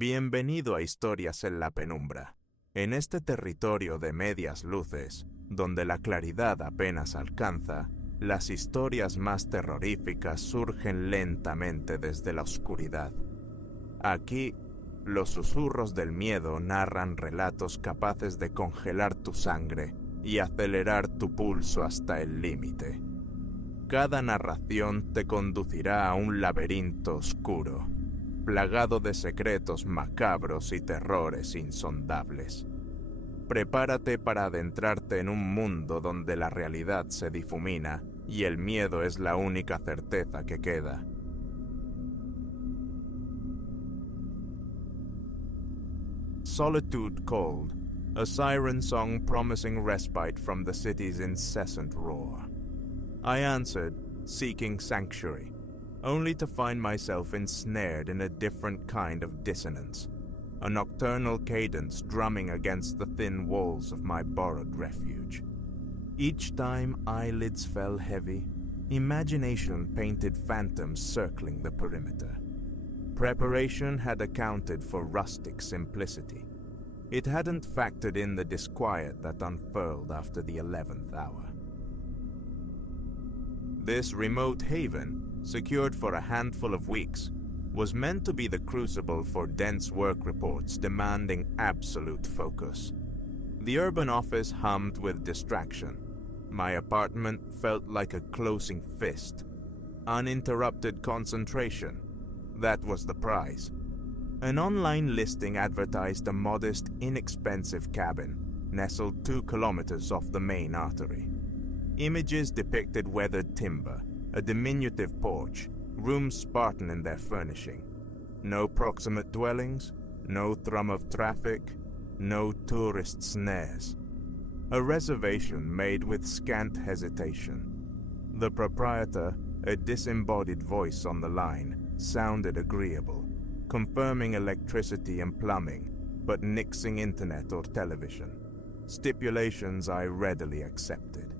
Bienvenido a Historias en la Penumbra. En este territorio de medias luces, donde la claridad apenas alcanza, las historias más terroríficas surgen lentamente desde la oscuridad. Aquí, los susurros del miedo narran relatos capaces de congelar tu sangre y acelerar tu pulso hasta el límite. Cada narración te conducirá a un laberinto oscuro, plagado de secretos macabros y terrores insondables. Prepárate para adentrarte en un mundo donde la realidad se difumina y el miedo es la única certeza que queda. Solitude called, a siren song promising respite from the city's incessant roar. I answered, seeking sanctuary, only to find myself ensnared in a different kind of dissonance, a nocturnal cadence drumming against the thin walls of my borrowed refuge. Each time eyelids fell heavy, imagination painted phantoms circling the perimeter. Preparation had accounted for rustic simplicity. It hadn't factored in the disquiet that unfurled after the 11th hour. This remote haven, secured for a handful of weeks, was meant to be the crucible for dense work reports demanding absolute focus. The urban office hummed with distraction. My apartment felt like a closing fist. Uninterrupted concentration. That was the prize. An online listing advertised a modest, inexpensive cabin, nestled 2 kilometers off the main artery. Images depicted weathered timber, a diminutive porch, rooms Spartan in their furnishing. No proximate dwellings, no thrum of traffic, no tourist snares. A reservation made with scant hesitation. The proprietor, a disembodied voice on the line, sounded agreeable, confirming electricity and plumbing, but nixing internet or television. Stipulations I readily accepted.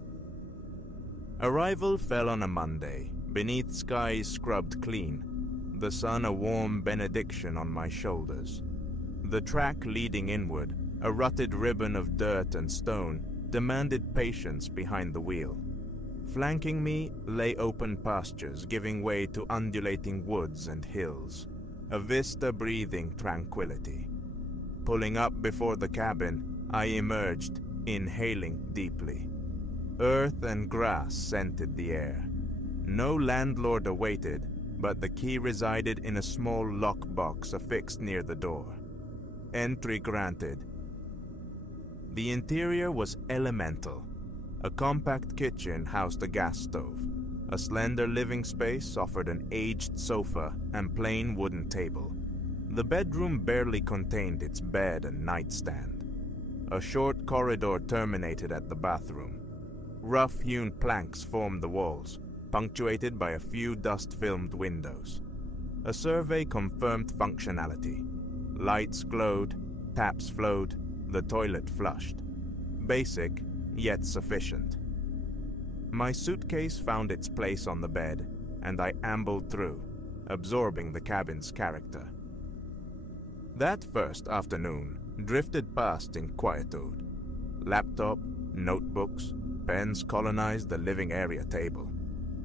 Arrival fell on a Monday, beneath skies scrubbed clean, the sun a warm benediction on my shoulders. The track leading inward, a rutted ribbon of dirt and stone, demanded patience behind the wheel. Flanking me lay open pastures giving way to undulating woods and hills, a vista breathing tranquility. Pulling up before the cabin, I emerged, inhaling deeply. Earth and grass scented the air. No landlord awaited, but the key resided in a small lockbox affixed near the door. Entry granted. The interior was elemental. A compact kitchen housed a gas stove. A slender living space offered an aged sofa and plain wooden table. The bedroom barely contained its bed and nightstand. A short corridor terminated at the bathroom. Rough-hewn planks formed the walls, punctuated by a few dust-filmed windows. A survey confirmed functionality. Lights glowed, taps flowed, the toilet flushed. Basic, yet sufficient. My suitcase found its place on the bed, and I ambled through, absorbing the cabin's character. That first afternoon drifted past in quietude. Laptop, notebooks, pens colonized the living area table.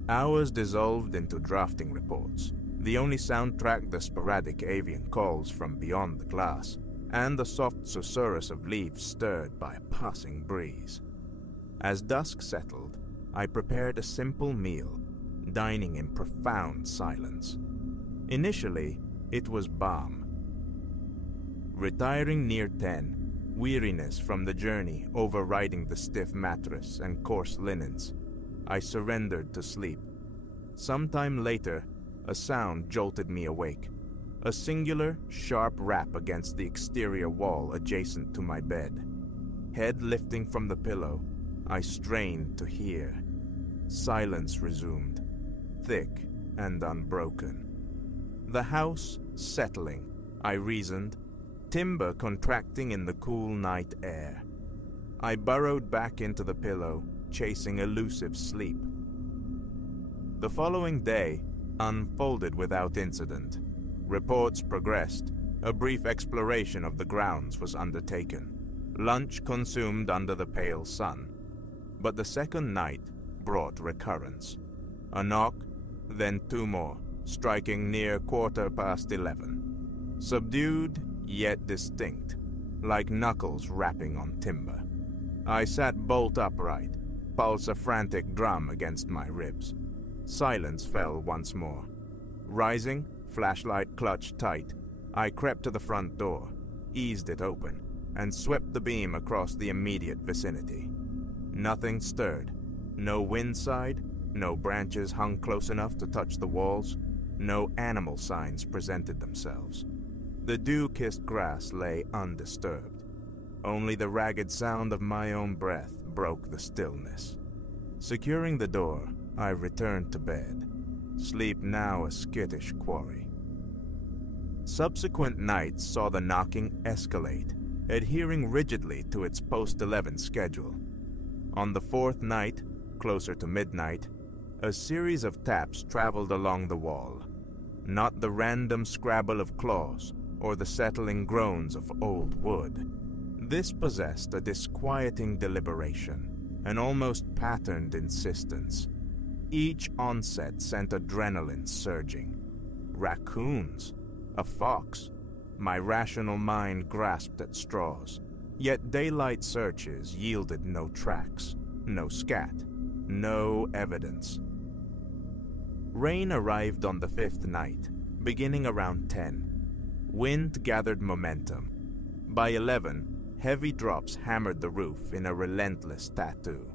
Hours dissolved into drafting reports, the only soundtrack the sporadic avian calls from beyond the glass, and the soft susurrus of leaves stirred by a passing breeze. As dusk settled, I prepared a simple meal, dining in profound silence. Initially, it was balm. Retiring near 10, weariness from the journey overriding the stiff mattress and coarse linens, I surrendered to sleep. Sometime later, a sound jolted me awake. A singular, sharp rap against the exterior wall adjacent to my bed. Head lifting from the pillow, I strained to hear. Silence resumed, thick and unbroken. The house settling, I reasoned, timber contracting in the cool night air. I burrowed back into the pillow, chasing elusive sleep. The following day unfolded without incident. Reports progressed, A brief exploration of the grounds was undertaken, lunch consumed under the pale sun. But the second night brought recurrence. A knock, then two more, striking near 11:15. Subdued, yet distinct, like knuckles rapping on timber. I sat bolt upright, pulse a frantic drum against my ribs. Silence fell once more. Rising, flashlight clutched tight, I crept to the front door, eased it open, and swept the beam across the immediate vicinity. Nothing stirred. No wind sighed, no branches hung close enough to touch the walls, no animal signs presented themselves. The dew-kissed grass lay undisturbed. Only the ragged sound of my own breath broke the stillness. Securing the door, I returned to bed, sleep now a skittish quarry. Subsequent nights saw the knocking escalate, adhering rigidly to its post-11 schedule. On the fourth night, closer to midnight, a series of taps traveled along the wall. Not the random scrabble of claws or the settling groans of old wood. This possessed a disquieting deliberation, an almost patterned insistence. Each onset sent adrenaline surging. Raccoons, a fox. My rational mind grasped at straws. Yet daylight searches yielded no tracks, no scat, no evidence. Rain arrived on the fifth night, beginning around 10. Wind gathered momentum. By 11, heavy drops hammered the roof in a relentless tattoo.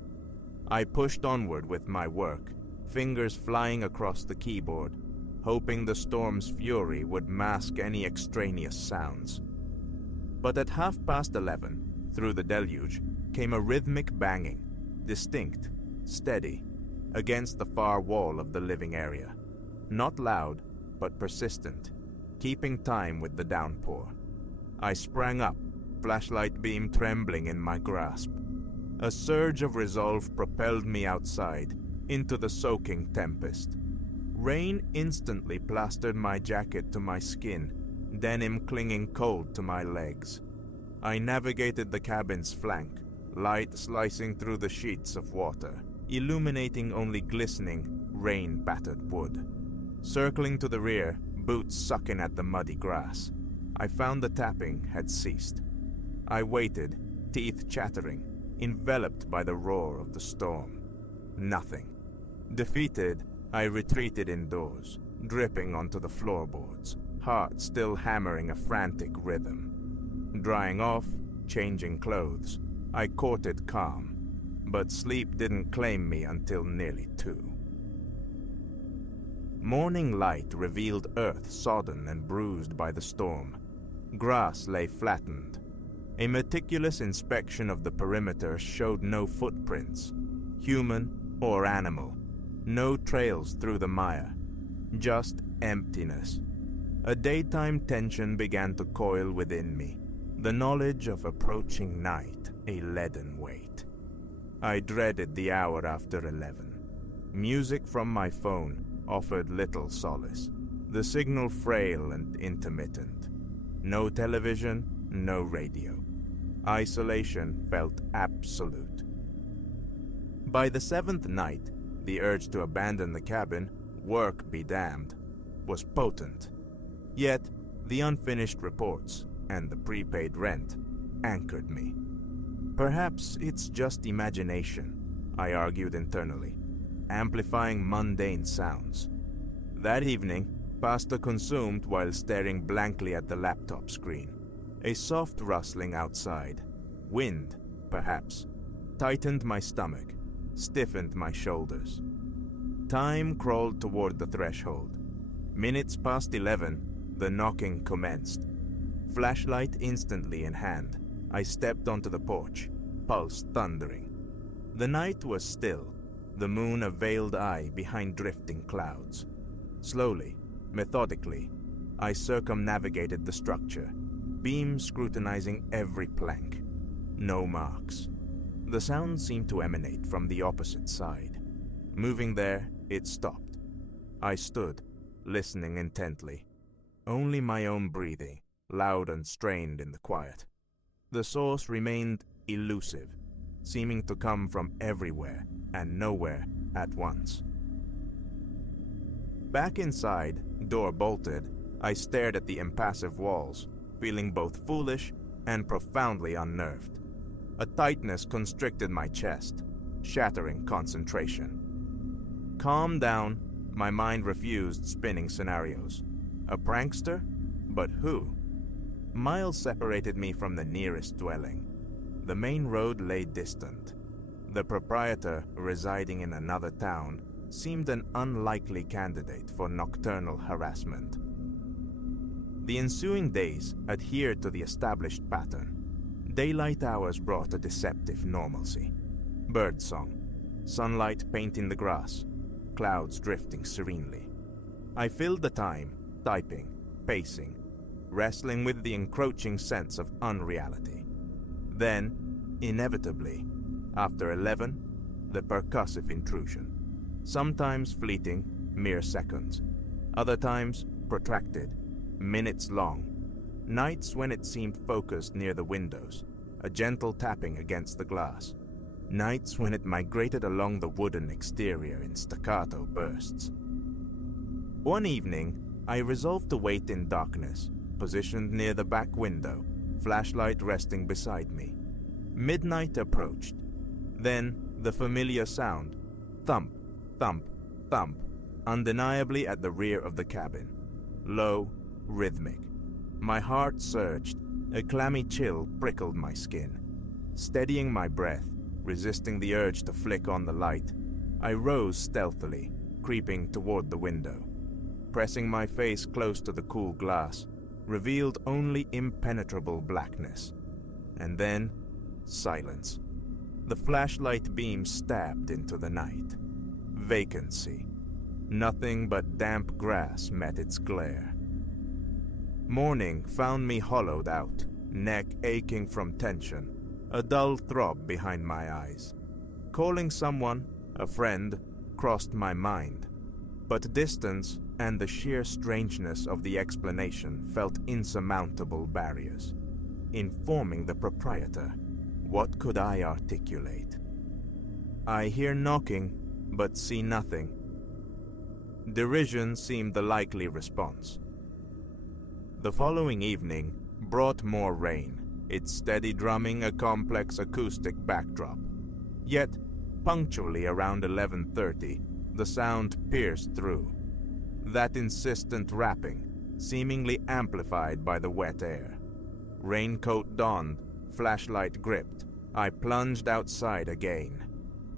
I pushed onward with my work, fingers flying across the keyboard, hoping the storm's fury would mask any extraneous sounds. But at 11:30, through the deluge, came a rhythmic banging, distinct, steady, against the far wall of the living area. Not loud, but persistent, keeping time with the downpour. I sprang up, flashlight beam trembling in my grasp. A surge of resolve propelled me outside, into the soaking tempest. Rain instantly plastered my jacket to my skin, denim clinging cold to my legs. I navigated the cabin's flank, light slicing through the sheets of water, illuminating only glistening, rain-battered wood. Circling to the rear, boots sucking at the muddy grass, I found the tapping had ceased. I waited, teeth chattering, enveloped by the roar of the storm. Nothing. Defeated, I retreated indoors, dripping onto the floorboards, heart still hammering a frantic rhythm. Drying off, changing clothes, I courted calm, but sleep didn't claim me until nearly 2. Morning light revealed earth sodden and bruised by the storm. Grass lay flattened. A meticulous inspection of the perimeter showed no footprints, human or animal, no trails through the mire, just emptiness. A daytime tension began to coil within me, the knowledge of approaching night a leaden weight. I dreaded the hour after 11. Music from my phone offered little solace, the signal frail and intermittent. No television, no radio. Isolation felt absolute. By the 7th night, the urge to abandon the cabin, work be damned, was potent. Yet, the unfinished reports and the prepaid rent anchored me. Perhaps it's just imagination, I argued internally, amplifying mundane sounds. That evening, pasta consumed while staring blankly at the laptop screen. A soft rustling outside, wind, perhaps, tightened my stomach, stiffened my shoulders. Time crawled toward the threshold. Minutes past 11, the knocking commenced. Flashlight instantly in hand, I stepped onto the porch, pulse thundering. The night was still, the moon a veiled eye behind drifting clouds. Slowly, methodically, I circumnavigated the structure, beam scrutinizing every plank. No marks. The sound seemed to emanate from the opposite side. Moving there, it stopped. I stood, listening intently. Only my own breathing, loud and strained in the quiet. The source remained elusive, seeming to come from everywhere and nowhere at once. Back inside, door bolted, I stared at the impassive walls, feeling both foolish and profoundly unnerved. A tightness constricted my chest, shattering concentration. Calm down, my mind refused spinning scenarios. A prankster? But who? Miles separated me from the nearest dwelling. The main road lay distant. The proprietor, residing in another town, seemed an unlikely candidate for nocturnal harassment. The ensuing days adhered to the established pattern. Daylight hours brought a deceptive normalcy. Birdsong, sunlight painting the grass, clouds drifting serenely. I filled the time, typing, pacing, wrestling with the encroaching sense of unreality. Then, inevitably, after 11, the percussive intrusion. Sometimes fleeting, mere seconds. Other times, protracted, minutes long. Nights when it seemed focused near the windows, a gentle tapping against the glass. Nights when it migrated along the wooden exterior in staccato bursts. One evening, I resolved to wait in darkness, positioned near the back window, flashlight resting beside me. Midnight approached. Then, the familiar sound, thump, thump, thump, undeniably at the rear of the cabin. Low, rhythmic. My heart surged. A clammy chill prickled my skin. Steadying my breath, resisting the urge to flick on the light, I rose stealthily, creeping toward the window. Pressing my face close to the cool glass, revealed only impenetrable blackness. And then, silence. The flashlight beam stabbed into the night. Vacancy. Nothing but damp grass met its glare. Morning found me hollowed out, neck aching from tension, a dull throb behind my eyes. Calling someone, a friend, crossed my mind, but distance and the sheer strangeness of the explanation felt insurmountable barriers. Informing the proprietor, what could I articulate? I hear knocking, but see nothing. Derision seemed the likely response. The following evening brought more rain, its steady drumming a complex acoustic backdrop. Yet, punctually around 11:30, the sound pierced through. That insistent rapping, seemingly amplified by the wet air. Raincoat donned, flashlight gripped, I plunged outside again.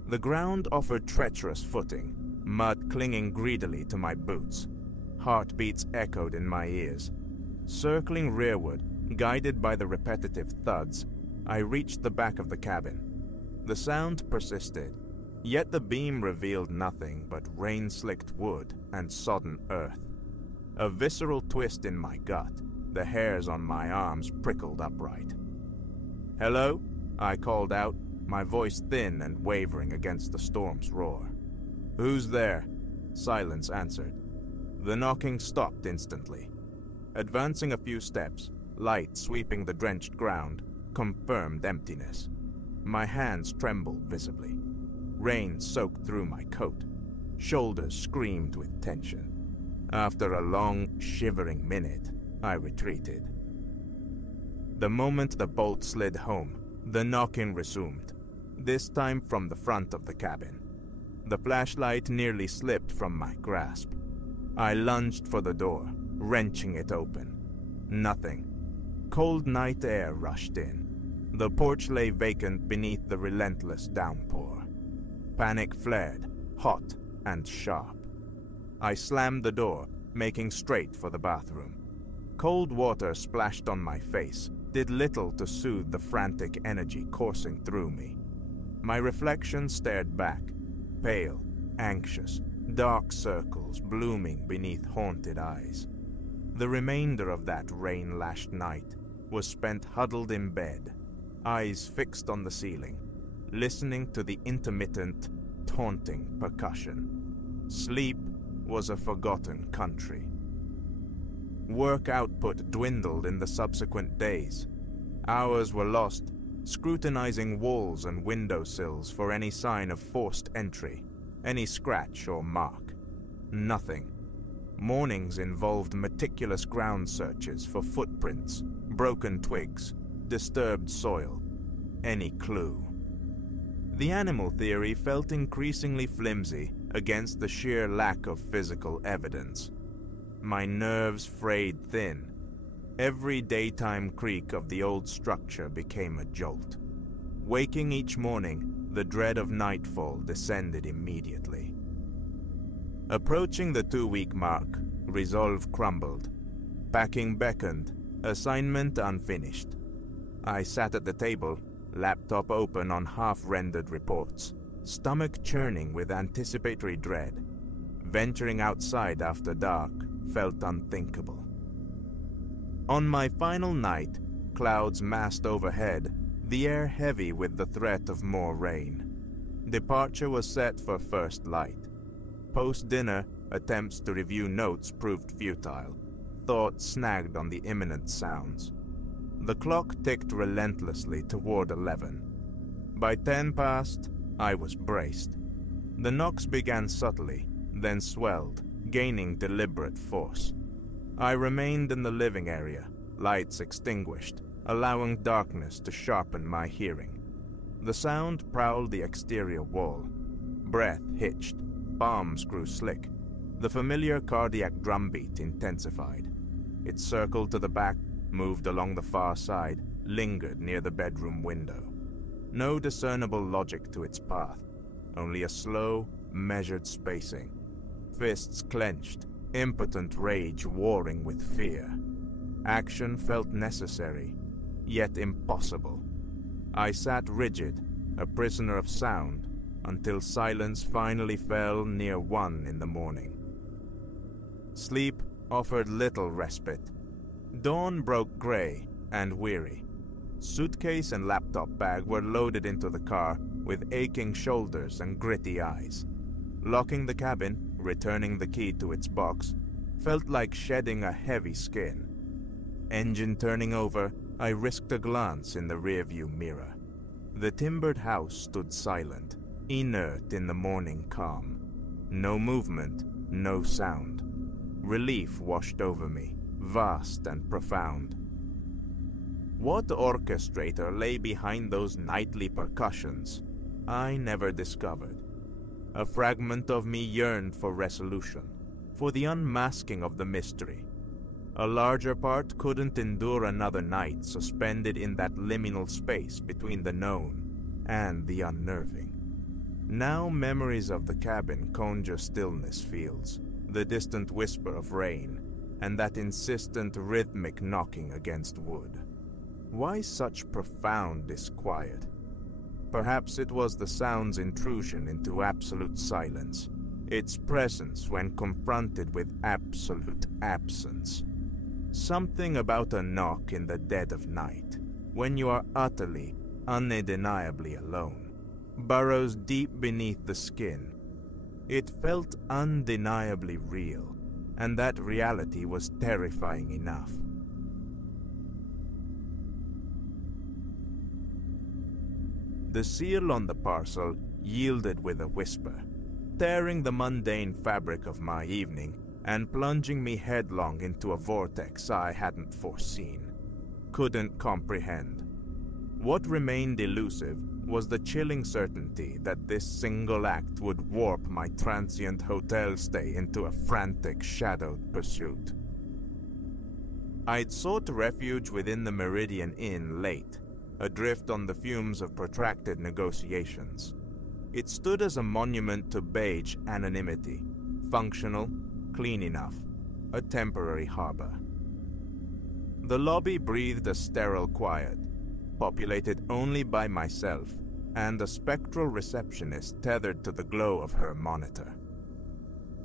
The ground offered treacherous footing, mud clinging greedily to my boots. Heartbeats echoed in my ears. Circling rearward, guided by the repetitive thuds, I reached the back of the cabin. The sound persisted, yet the beam revealed nothing but rain-slicked wood and sodden earth. A visceral twist in my gut, the hairs on my arms prickled upright. "Hello?" I called out, my voice thin and wavering against the storm's roar. "Who's there?" Silence answered. The knocking stopped instantly. Advancing a few steps, light sweeping the drenched ground, confirmed emptiness. My hands trembled visibly. Rain soaked through my coat. Shoulders screamed with tension. After a long, shivering minute, I retreated. The moment the bolt slid home, the knocking resumed, this time from the front of the cabin. The flashlight nearly slipped from my grasp. I lunged for the door, wrenching it open. Nothing. Cold night air rushed in. The porch lay vacant beneath the relentless downpour. Panic flared, hot and sharp. I slammed the door, making straight for the bathroom. Cold water splashed on my face, did little to soothe the frantic energy coursing through me. My reflection stared back, pale, anxious, dark circles blooming beneath haunted eyes. The remainder of that rain-lashed night was spent huddled in bed, eyes fixed on the ceiling, listening to the intermittent, taunting percussion. Sleep was a forgotten country. Work output dwindled in the subsequent days. Hours were lost scrutinizing walls and windowsills for any sign of forced entry, any scratch or mark. Nothing. Mornings involved meticulous ground searches for footprints, broken twigs, disturbed soil, any clue. The animal theory felt increasingly flimsy against the sheer lack of physical evidence. My nerves frayed thin. Every daytime creak of the old structure became a jolt. Waking each morning, the dread of nightfall descended immediately. Approaching the 2-week mark, resolve crumbled. Packing beckoned, assignment unfinished. I sat at the table, laptop open on half-rendered reports, stomach churning with anticipatory dread. Venturing outside after dark felt unthinkable. On my final night, clouds massed overhead, the air heavy with the threat of more rain. Departure was set for first light. Post-dinner, attempts to review notes proved futile. Thought snagged on the imminent sounds. The clock ticked relentlessly toward 11. By 10 past, I was braced. The knocks began subtly, then swelled, gaining deliberate force. I remained in the living area, lights extinguished, allowing darkness to sharpen my hearing. The sound prowled the exterior wall. Breath hitched, palms grew slick. The familiar cardiac drumbeat intensified. It circled to the back, moved along the far side, lingered near the bedroom window. No discernible logic to its path, only a slow, measured spacing. Fists clenched, impotent rage warring with fear. Action felt necessary, yet impossible. I sat rigid, a prisoner of sound, until silence finally fell near 1 in the morning. Sleep offered little respite. Dawn broke gray and weary. Suitcase and laptop bag were loaded into the car with aching shoulders and gritty eyes. Locking the cabin, returning the key to its box, felt like shedding a heavy skin. Engine turning over, I risked a glance in the rearview mirror. The timbered house stood silent, inert in the morning calm. No movement, no sound. Relief washed over me, vast and profound. What orchestrator lay behind those nightly percussions? I never discovered. A fragment of me yearned for resolution, for the unmasking of the mystery. A larger part couldn't endure another night suspended in that liminal space between the known and the unnerving. Now memories of the cabin conjure stillness fields, the distant whisper of rain, and that insistent rhythmic knocking against wood. Why such profound disquiet? Perhaps it was the sound's intrusion into absolute silence, its presence when confronted with absolute absence. Something about a knock in the dead of night, when you are utterly, undeniably alone, burrows deep beneath the skin. It felt undeniably real, and that reality was terrifying enough. The seal on the parcel yielded with a whisper, tearing the mundane fabric of my evening and plunging me headlong into a vortex I hadn't foreseen, couldn't comprehend. What remained elusive was the chilling certainty that this single act would warp my transient hotel stay into a frantic, shadowed pursuit. I'd sought refuge within the Meridian Inn late, adrift on the fumes of protracted negotiations. It stood as a monument to beige anonymity, functional, clean enough, a temporary harbor. The lobby breathed a sterile quiet, populated only by myself and a spectral receptionist tethered to the glow of her monitor.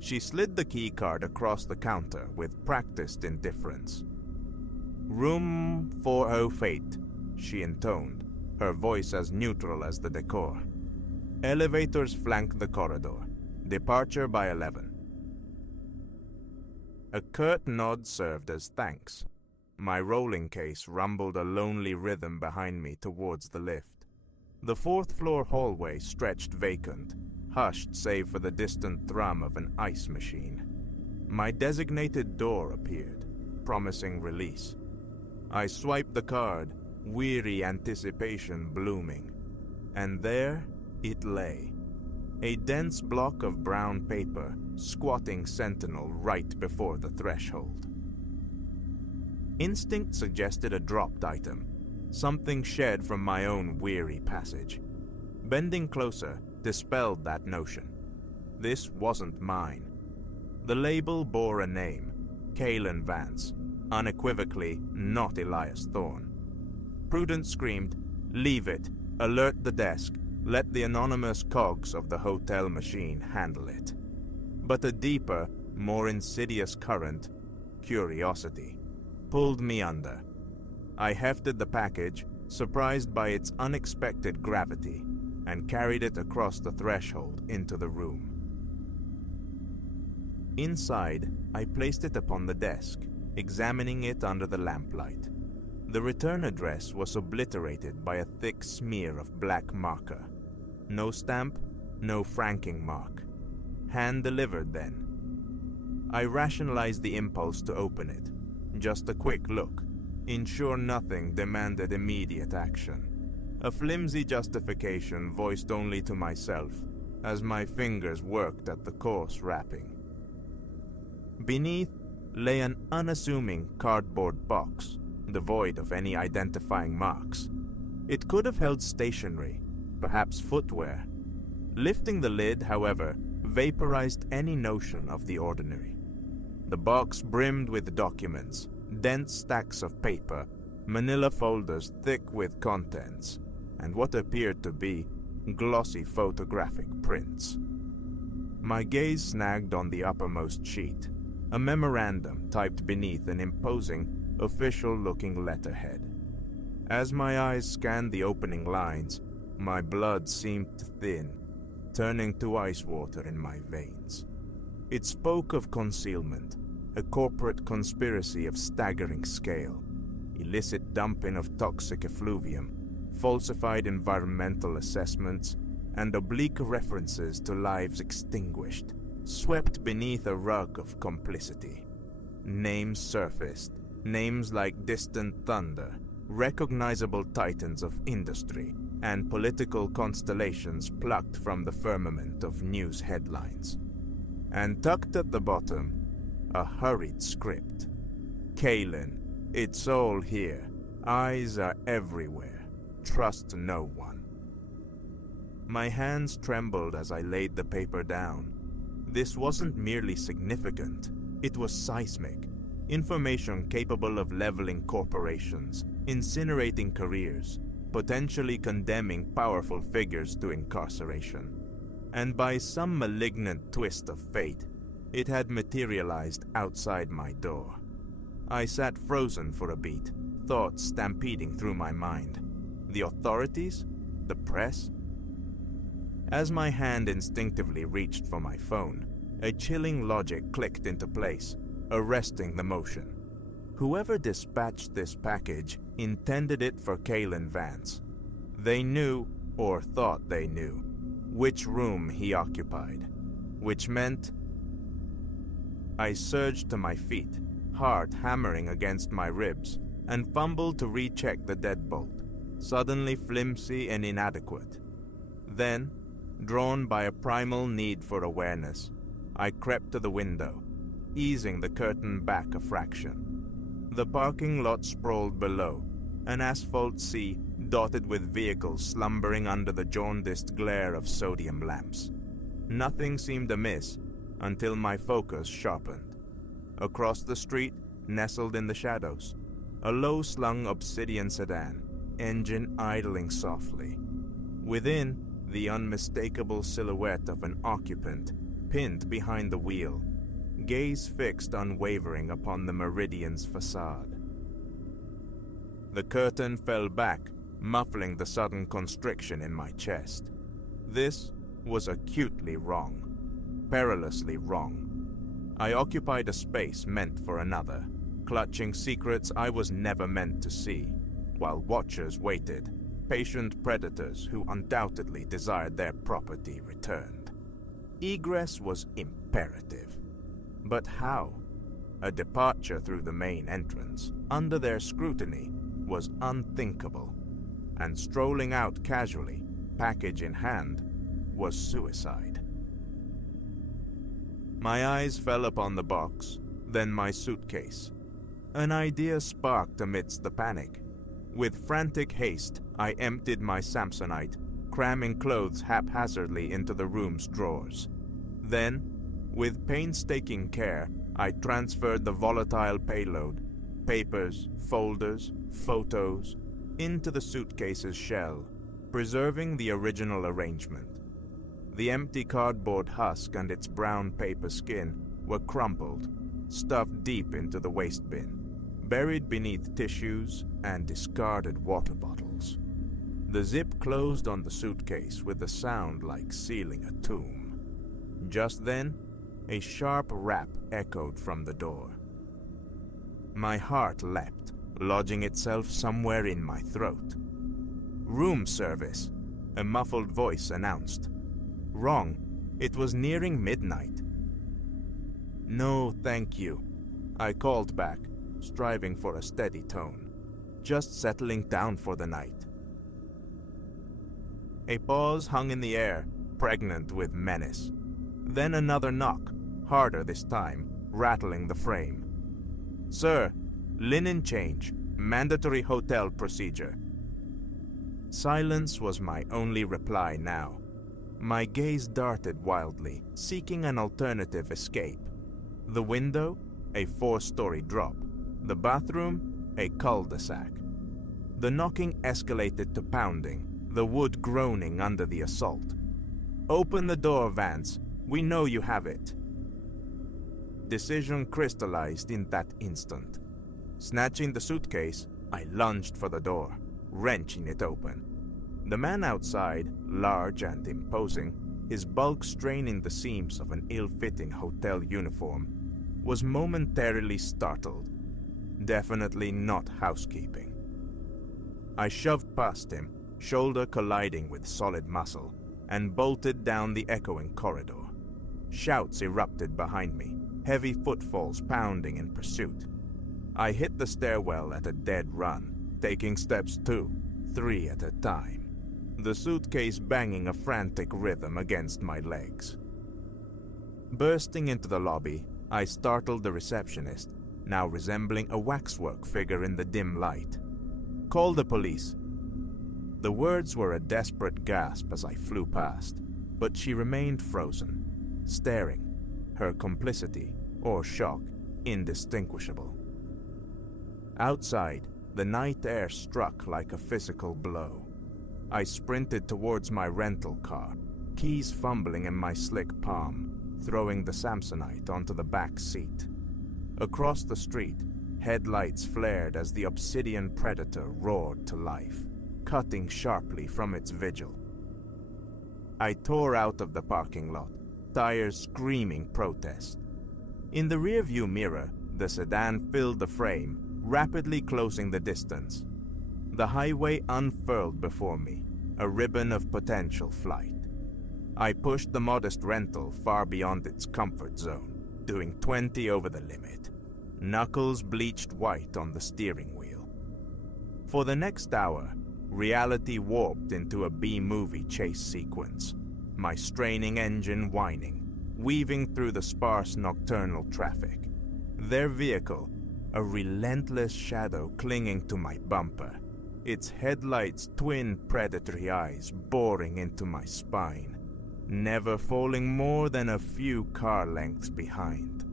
She slid the keycard across the counter with practiced indifference. "Room 408, she intoned, her voice as neutral as the decor. "Elevators flank the corridor. Departure by 11. A curt nod served as thanks. My rolling case rumbled a lonely rhythm behind me towards the lift. The fourth-floor hallway stretched vacant, hushed save for the distant thrum of an ice machine. My designated door appeared, promising release. I swiped the card, weary anticipation blooming. And there it lay, a dense block of brown paper, squatting sentinel right before the threshold. Instinct suggested a dropped item, something shed from my own weary passage. Bending closer dispelled that notion. This wasn't mine. The label bore a name, Calen Vance, unequivocally not Elias Thorne. Prudence screamed, "Leave it, alert the desk, let the anonymous cogs of the hotel machine handle it." But a deeper, more insidious current, curiosity, pulled me under. I hefted the package, surprised by its unexpected gravity, and carried it across the threshold into the room. Inside, I placed it upon the desk, examining it under the lamplight. The return address was obliterated by a thick smear of black marker. No stamp, no franking mark. Hand-delivered, then. I rationalized the impulse to open it. Just a quick look, ensure nothing demanded immediate action. A flimsy justification voiced only to myself, as my fingers worked at the coarse wrapping. Beneath lay an unassuming cardboard box, devoid of any identifying marks. It could have held stationery, perhaps footwear. Lifting the lid, however, vaporized any notion of the ordinary. The box brimmed with documents, dense stacks of paper, manila folders thick with contents, and what appeared to be glossy photographic prints. My gaze snagged on the uppermost sheet, a memorandum typed beneath an imposing, official-looking letterhead. As my eyes scanned the opening lines, my blood seemed to thin, turning to ice water in my veins. It spoke of concealment, a corporate conspiracy of staggering scale, illicit dumping of toxic effluvium, falsified environmental assessments, and oblique references to lives extinguished, swept beneath a rug of complicity. Names surfaced, names like distant thunder, recognizable titans of industry, and political constellations plucked from the firmament of news headlines. And tucked at the bottom, a hurried script. Calen, it's all here. Eyes are everywhere. Trust no one. My hands trembled as I laid the paper down. This wasn't merely significant, it was seismic. Information capable of leveling corporations, incinerating careers, potentially condemning powerful figures to incarceration. And by some malignant twist of fate, it had materialized outside my door. I sat frozen for a beat, thoughts stampeding through my mind. The authorities? The press? As my hand instinctively reached for my phone, a chilling logic clicked into place, arresting the motion. Whoever dispatched this package intended it for Calen Vance. They knew, or thought they knew, which room he occupied, which meant... I surged to my feet, heart hammering against my ribs, and fumbled to recheck the deadbolt, suddenly flimsy and inadequate. Then, drawn by a primal need for awareness, I crept to the window, easing the curtain back a fraction. The parking lot sprawled below, an asphalt sea dotted with vehicles slumbering under the jaundiced glare of sodium lamps. Nothing seemed amiss until my focus sharpened. Across the street, nestled in the shadows, a low-slung obsidian sedan, engine idling softly. Within, the unmistakable silhouette of an occupant, pinned behind the wheel, gaze fixed unwavering upon the Meridian's facade. The curtain fell back, muffling the sudden constriction in my chest. This was acutely wrong, perilously wrong. I occupied a space meant for another, clutching secrets I was never meant to see, while watchers waited, patient predators who undoubtedly desired their property returned. Egress was imperative. But how? A departure through the main entrance, under their scrutiny, was unthinkable, and strolling out casually, package in hand, was suicide. My eyes fell upon the box, then my suitcase. An idea sparked amidst the panic. With frantic haste, I emptied my Samsonite, cramming clothes haphazardly into the room's drawers. Then, with painstaking care, I transferred the volatile payload, papers, folders, photos, into the suitcase's shell, preserving the original arrangement. The empty cardboard husk and its brown paper skin were crumpled, stuffed deep into the waste bin, buried beneath tissues and discarded water bottles. The zip closed on the suitcase with a sound like sealing a tomb. Just then, a sharp rap echoed from the door. My heart leapt, lodging itself somewhere in my throat. "Room service," a muffled voice announced. Wrong, it was nearing midnight. "No, thank you," I called back, striving for a steady tone, just settling down for the night. A pause hung in the air, pregnant with menace. Then another knock, harder this time, rattling the frame. "Sir, linen change, mandatory hotel procedure." Silence was my only reply now. My gaze darted wildly, seeking an alternative escape. The window, a 4-story drop. The bathroom, a cul-de-sac. The knocking escalated to pounding, the wood groaning under the assault. "Open the door, Vance. We know you have it." Decision crystallized in that instant. Snatching the suitcase, I lunged for the door, wrenching it open. The man outside, large and imposing, his bulk straining the seams of an ill-fitting hotel uniform, was momentarily startled. Definitely not housekeeping. I shoved past him, shoulder colliding with solid muscle, and bolted down the echoing corridor. Shouts erupted behind me, heavy footfalls pounding in pursuit. I hit the stairwell at a dead run, taking steps 2, 3 at a time, the suitcase banging a frantic rhythm against my legs. Bursting into the lobby, I startled the receptionist, now resembling a waxwork figure in the dim light. "Call the police." The words were a desperate gasp as I flew past, but she remained frozen, staring, her complicity, or shock, indistinguishable. Outside, the night air struck like a physical blow. I sprinted towards my rental car, keys fumbling in my slick palm, throwing the Samsonite onto the back seat. Across the street, headlights flared as the obsidian predator roared to life, cutting sharply from its vigil. I tore out of the parking lot, tires screaming protest. In the rearview mirror, the sedan filled the frame, rapidly closing the distance. The highway unfurled before me, a ribbon of potential flight. I pushed the modest rental far beyond its comfort zone, doing 20 over the limit, knuckles bleached white on the steering wheel. For the next hour, reality warped into a B-movie chase sequence, my straining engine whining, weaving through the sparse nocturnal traffic. Their vehicle, a relentless shadow clinging to my bumper, its headlights' twin predatory eyes boring into my spine, never falling more than a few car lengths behind.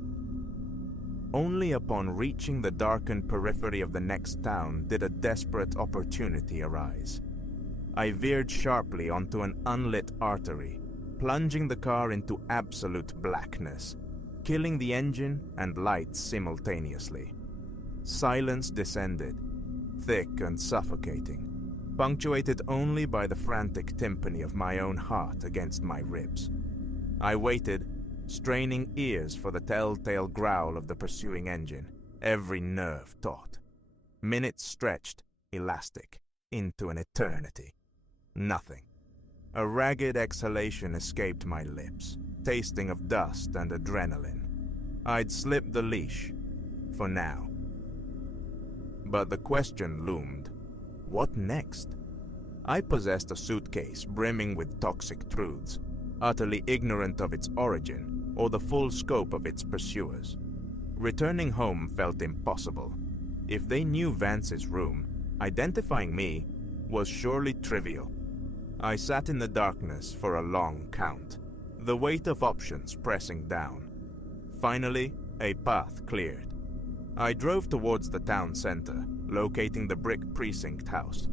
Only upon reaching the darkened periphery of the next town did a desperate opportunity arise. I veered sharply onto an unlit artery, plunging the car into absolute blackness, killing the engine and lights simultaneously. Silence descended, thick and suffocating, punctuated only by the frantic timpani of my own heart against my ribs. I waited, straining ears for the telltale growl of the pursuing engine, every nerve taut. Minutes stretched, elastic, into an eternity. Nothing. A ragged exhalation escaped my lips, tasting of dust and adrenaline. I'd slipped the leash, for now. But the question loomed, what next? I possessed a suitcase brimming with toxic truths, utterly ignorant of its origin or the full scope of its pursuers. Returning home felt impossible. If they knew Vance's room, identifying me was surely trivial. I sat in the darkness for a long count, the weight of options pressing down. Finally, a path cleared. I drove towards the town center, locating the brick precinct house.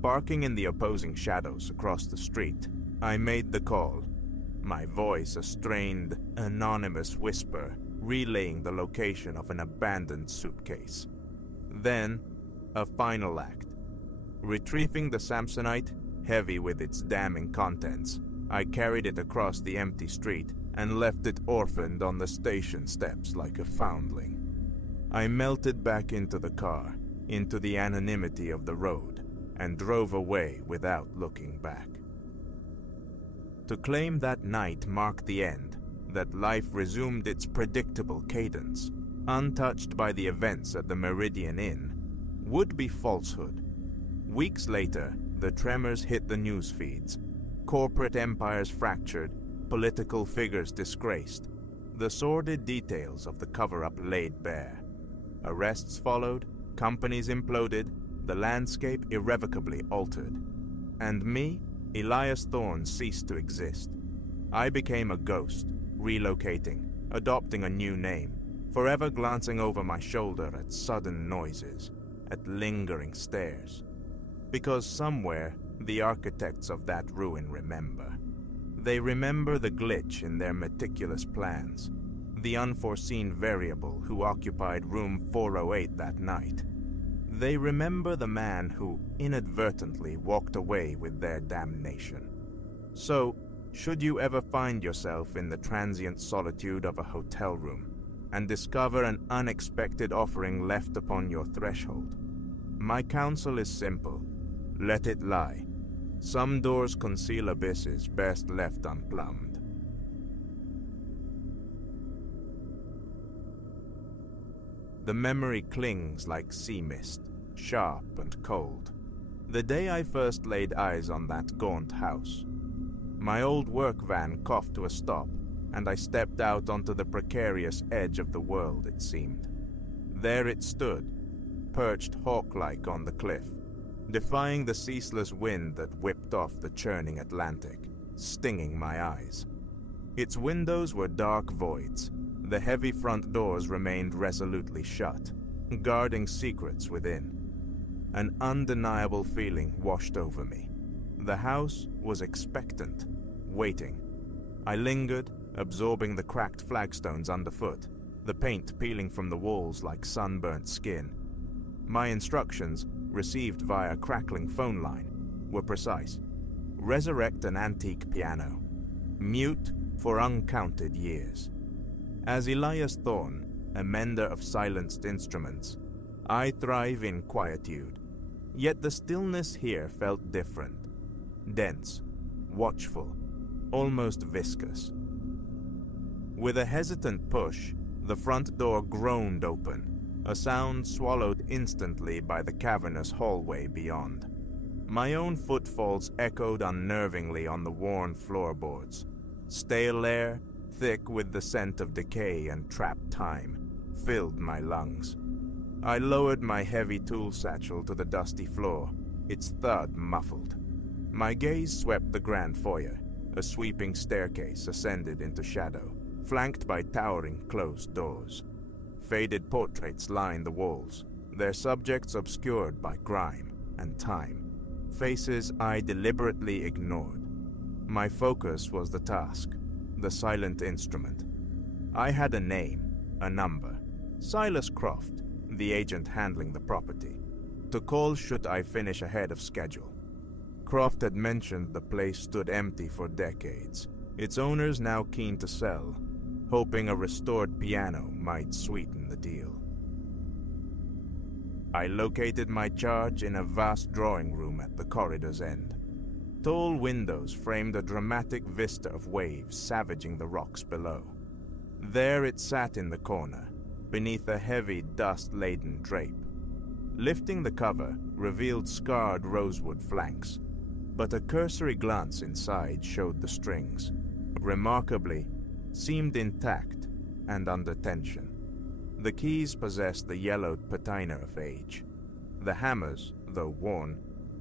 Parking in the opposing shadows across the street, I made the call, my voice a strained, anonymous whisper relaying the location of an abandoned suitcase. Then, a final act. Retrieving the Samsonite, heavy with its damning contents, I carried it across the empty street and left it orphaned on the station steps like a foundling. I melted back into the car, into the anonymity of the road, and drove away without looking back. To claim that night marked the end, that life resumed its predictable cadence, untouched by the events at the Meridian Inn, would be falsehood. Weeks later, the tremors hit the news feeds. Corporate empires fractured, political figures disgraced. The sordid details of the cover-up laid bare. Arrests followed, companies imploded, the landscape irrevocably altered. And me, Elias Thorne, ceased to exist. I became a ghost, relocating, adopting a new name, forever glancing over my shoulder at sudden noises, at lingering stares. Because somewhere, the architects of that ruin remember. They remember the glitch in their meticulous plans, the unforeseen variable who occupied room 408 that night. They remember the man who inadvertently walked away with their damnation. So, should you ever find yourself in the transient solitude of a hotel room and discover an unexpected offering left upon your threshold, my counsel is simple. Let it lie. Some doors conceal abysses best left unplumbed. The memory clings like sea mist, sharp and cold. The day I first laid eyes on that gaunt house. My old work van coughed to a stop, and I stepped out onto the precarious edge of the world, it seemed. There it stood, perched hawk-like on the cliff, defying the ceaseless wind that whipped off the churning Atlantic, stinging my eyes. Its windows were dark voids. The heavy front doors remained resolutely shut, guarding secrets within. An undeniable feeling washed over me. The house was expectant, waiting. I lingered, absorbing the cracked flagstones underfoot, the paint peeling from the walls like sunburnt skin. My instructions, received via a crackling phone line, were precise. Resurrect an antique piano. Mute for uncounted years. As Elias Thorne, a mender of silenced instruments, I thrive in quietude. Yet the stillness here felt different. Dense, watchful, almost viscous. With a hesitant push, the front door groaned open, a sound swallowed instantly by the cavernous hallway beyond. My own footfalls echoed unnervingly on the worn floorboards. Stale air, thick with the scent of decay and trapped time, filled my lungs. I lowered my heavy tool satchel to the dusty floor, its thud muffled. My gaze swept the grand foyer. A sweeping staircase ascended into shadow, flanked by towering closed doors. Faded portraits lined the walls, their subjects obscured by grime and time. Faces I deliberately ignored. My focus was the task, the silent instrument. I had a name, a number. Silas Croft, the agent handling the property. To call should I finish ahead of schedule. Croft had mentioned the place stood empty for decades, its owners now keen to sell, hoping a restored piano might sweeten the deal. I located my charge in a vast drawing room at the corridor's end. Tall windows framed a dramatic vista of waves savaging the rocks below. There it sat in the corner, beneath a heavy, dust-laden drape. Lifting the cover revealed scarred rosewood flanks, but a cursory glance inside showed the strings, remarkably, seemed intact and under tension. The keys possessed the yellowed patina of age. The hammers, though worn,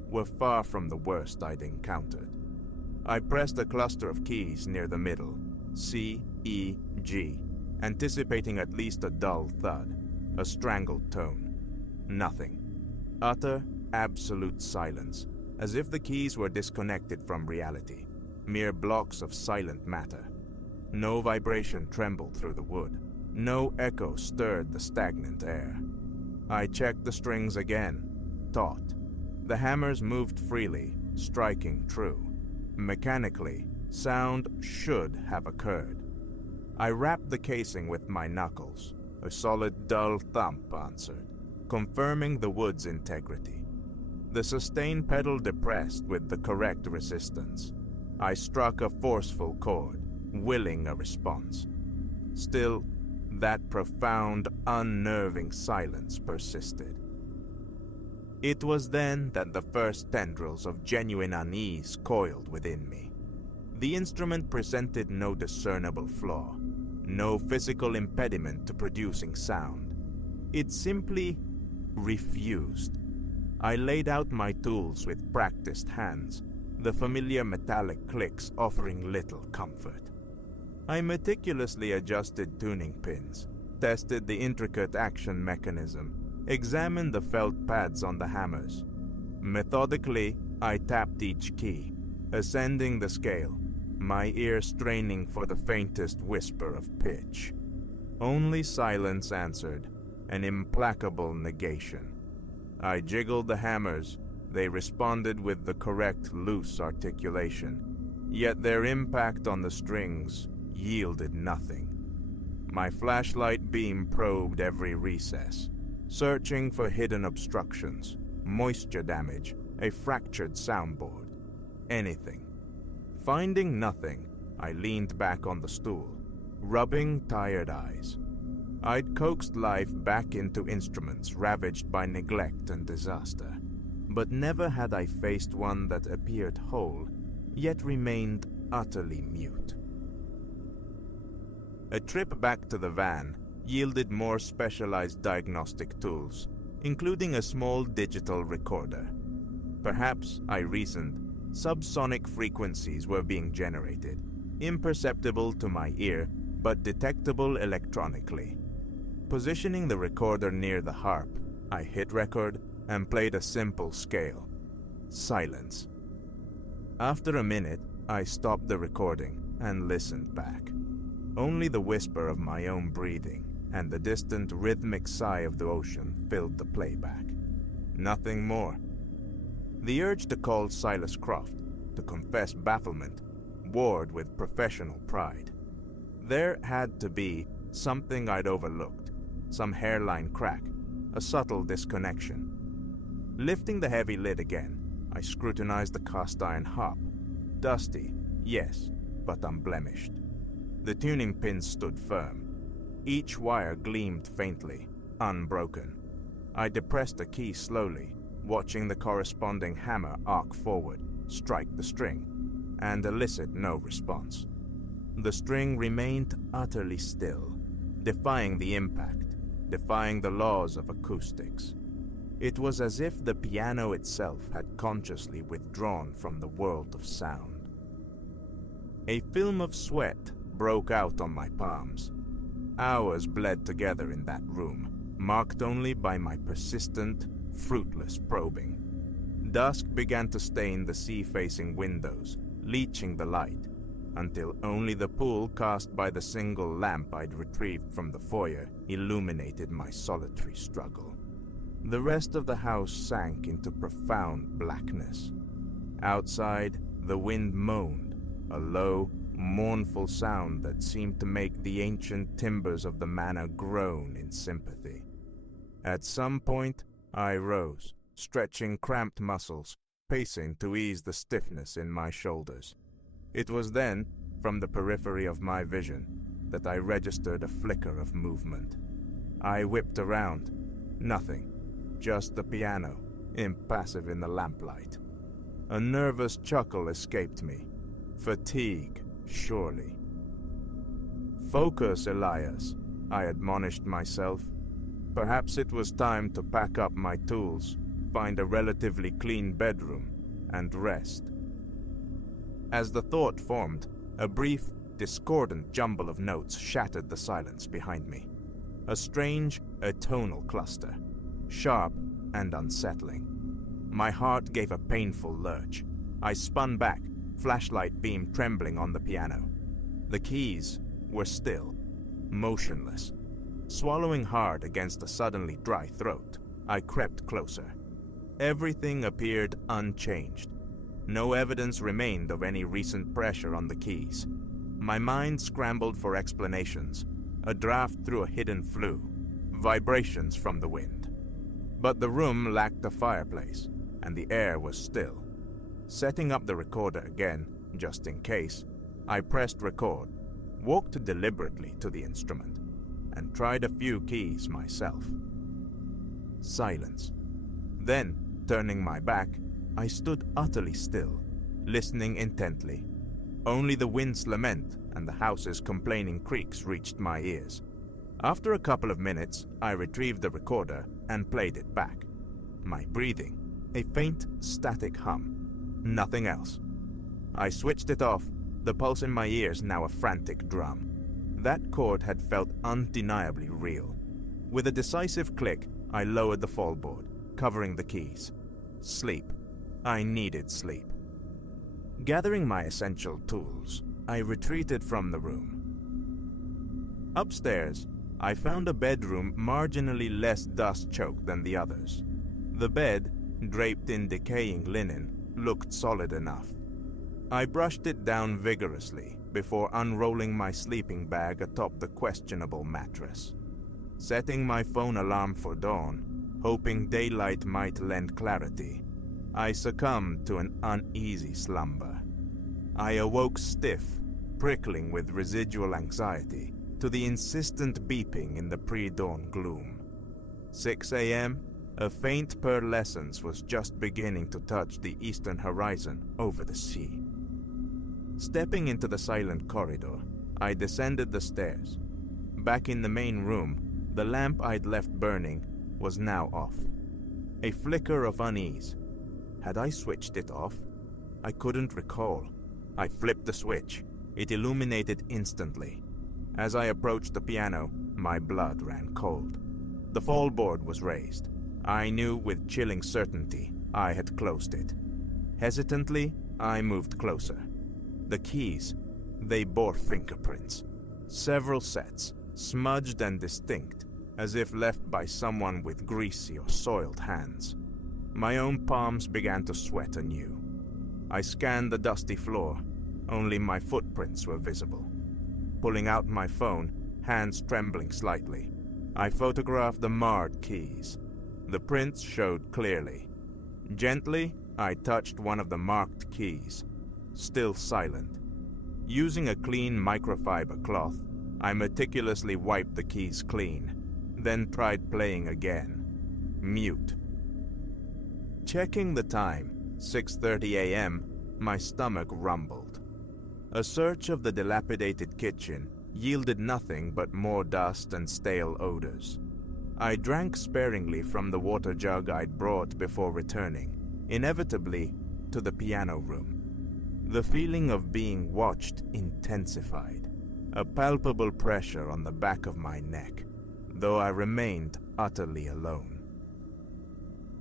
were far from the worst I'd encountered. I pressed a cluster of keys near the middle, C, E, G, anticipating at least a dull thud, a strangled tone. Nothing. Utter, absolute silence, as if the keys were disconnected from reality, mere blocks of silent matter. No vibration trembled through the wood. No echo stirred the stagnant air. I checked the strings again, taut. The hammers moved freely, striking true. Mechanically, sound should have occurred. I rapped the casing with my knuckles. A solid, dull thump answered, confirming the wood's integrity. The sustain pedal depressed with the correct resistance. I struck a forceful chord, willing a response. Still, that profound, unnerving silence persisted. It was then that the first tendrils of genuine unease coiled within me. The instrument presented no discernible flaw, no physical impediment to producing sound. It simply refused. I laid out my tools with practiced hands, the familiar metallic clicks offering little comfort. I meticulously adjusted tuning pins, tested the intricate action mechanism, examined the felt pads on the hammers. Methodically, I tapped each key, ascending the scale, my ear straining for the faintest whisper of pitch. Only silence answered, an implacable negation. I jiggled the hammers. They responded with the correct loose articulation, yet their impact on the strings yielded nothing. My flashlight beam probed every recess, searching for hidden obstructions, moisture damage, a fractured soundboard, anything. Finding nothing, I leaned back on the stool, rubbing tired eyes. I'd coaxed life back into instruments ravaged by neglect and disaster, but never had I faced one that appeared whole, yet remained utterly mute. A trip back to the van yielded more specialized diagnostic tools, including a small digital recorder. Perhaps, I reasoned, subsonic frequencies were being generated, imperceptible to my ear, but detectable electronically. Positioning the recorder near the harp, I hit record and played a simple scale. Silence. After a minute, I stopped the recording and listened back. Only the whisper of my own breathing and the distant rhythmic sigh of the ocean filled the playback. Nothing more. The urge to call Silas Croft, to confess bafflement, warred with professional pride. There had to be something I'd overlooked, some hairline crack, a subtle disconnection. Lifting the heavy lid again, I scrutinized the cast-iron harp. Dusty, yes, but unblemished. The tuning pins stood firm. Each wire gleamed faintly, unbroken. I depressed a key slowly, watching the corresponding hammer arc forward, strike the string, and elicit no response. The string remained utterly still, defying the impact, defying the laws of acoustics. It was as if the piano itself had consciously withdrawn from the world of sound. A film of sweat broke out on my palms. Hours bled together in that room, marked only by my persistent, fruitless probing. Dusk began to stain the sea-facing windows, leaching the light, until only the pool cast by the single lamp I'd retrieved from the foyer illuminated my solitary struggle. The rest of the house sank into profound blackness. Outside, the wind moaned, a low, mournful sound that seemed to make the ancient timbers of the manor groan in sympathy. At some point, I rose, stretching cramped muscles, pacing to ease the stiffness in my shoulders. It was then, from the periphery of my vision, that I registered a flicker of movement. I whipped around. Nothing. Just the piano, impassive in the lamplight. A nervous chuckle escaped me. Fatigue, surely. "Focus, Elias," I admonished myself. Perhaps it was time to pack up my tools, find a relatively clean bedroom, and rest. As the thought formed, a brief, discordant jumble of notes shattered the silence behind me. A strange, atonal cluster, sharp and unsettling. My heart gave a painful lurch. I spun back, flashlight beam trembling on the piano. The keys were still, motionless. Swallowing hard against a suddenly dry throat, I crept closer. Everything appeared unchanged. No evidence remained of any recent pressure on the keys. My mind scrambled for explanations. A draft through a hidden flue, vibrations from the wind. But the room lacked a fireplace, and the air was still. Setting up the recorder again, just in case, I pressed record, walked deliberately to the instrument, and tried a few keys myself. Silence. Then, turning my back, I stood utterly still, listening intently. Only the wind's lament and the house's complaining creaks reached my ears. After a couple of minutes, I retrieved the recorder and played it back. My breathing, a faint, static hum. Nothing else. I switched it off, the pulse in my ears now a frantic drum. That chord had felt undeniably real. With a decisive click, I lowered the fallboard, covering the keys. Sleep. I needed sleep. Gathering my essential tools, I retreated from the room. Upstairs, I found a bedroom marginally less dust-choked than the others. The bed, draped in decaying linen, looked solid enough. I brushed it down vigorously before unrolling my sleeping bag atop the questionable mattress. Setting my phone alarm for dawn, hoping daylight might lend clarity, I succumbed to an uneasy slumber. I awoke stiff, prickling with residual anxiety, to the insistent beeping in the pre-dawn gloom. 6 a.m., a faint pearlescence was just beginning to touch the eastern horizon over the sea. Stepping into the silent corridor, I descended the stairs. Back in the main room, the lamp I'd left burning was now off. A flicker of unease. Had I switched it off? I couldn't recall. I flipped the switch. It illuminated instantly. As I approached the piano, my blood ran cold. The fallboard was raised. I knew with chilling certainty I had closed it. Hesitantly, I moved closer. The keys, they bore fingerprints. Several sets, smudged and distinct, as if left by someone with greasy or soiled hands. My own palms began to sweat anew. I scanned the dusty floor. Only my footprints were visible. Pulling out my phone, hands trembling slightly, I photographed the marred keys. The prints showed clearly. Gently, I touched one of the marked keys. Still silent. Using a clean microfiber cloth, I meticulously wiped the keys clean, then tried playing again. Mute. Checking the time, 6:30 a.m., my stomach rumbled. A search of the dilapidated kitchen yielded nothing but more dust and stale odors. I drank sparingly from the water jug I'd brought before returning, inevitably to the piano room. The feeling of being watched intensified, a palpable pressure on the back of my neck, though I remained utterly alone.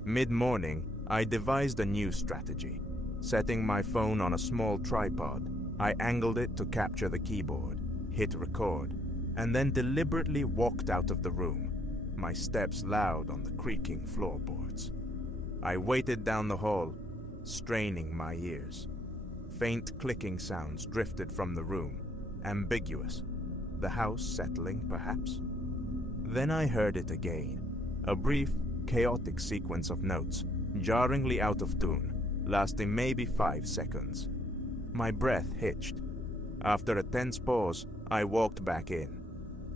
Mid-morning, I devised a new strategy. Setting my phone on a small tripod, I angled it to capture the keyboard, hit record, and then deliberately walked out of the room, my steps loud on the creaking floorboards. I waited down the hall, straining my ears. Faint clicking sounds drifted from the room, ambiguous. The house settling, perhaps? Then I heard it again, a brief, chaotic sequence of notes, jarringly out of tune, lasting maybe 5 seconds. My breath hitched. After a tense pause, I walked back in.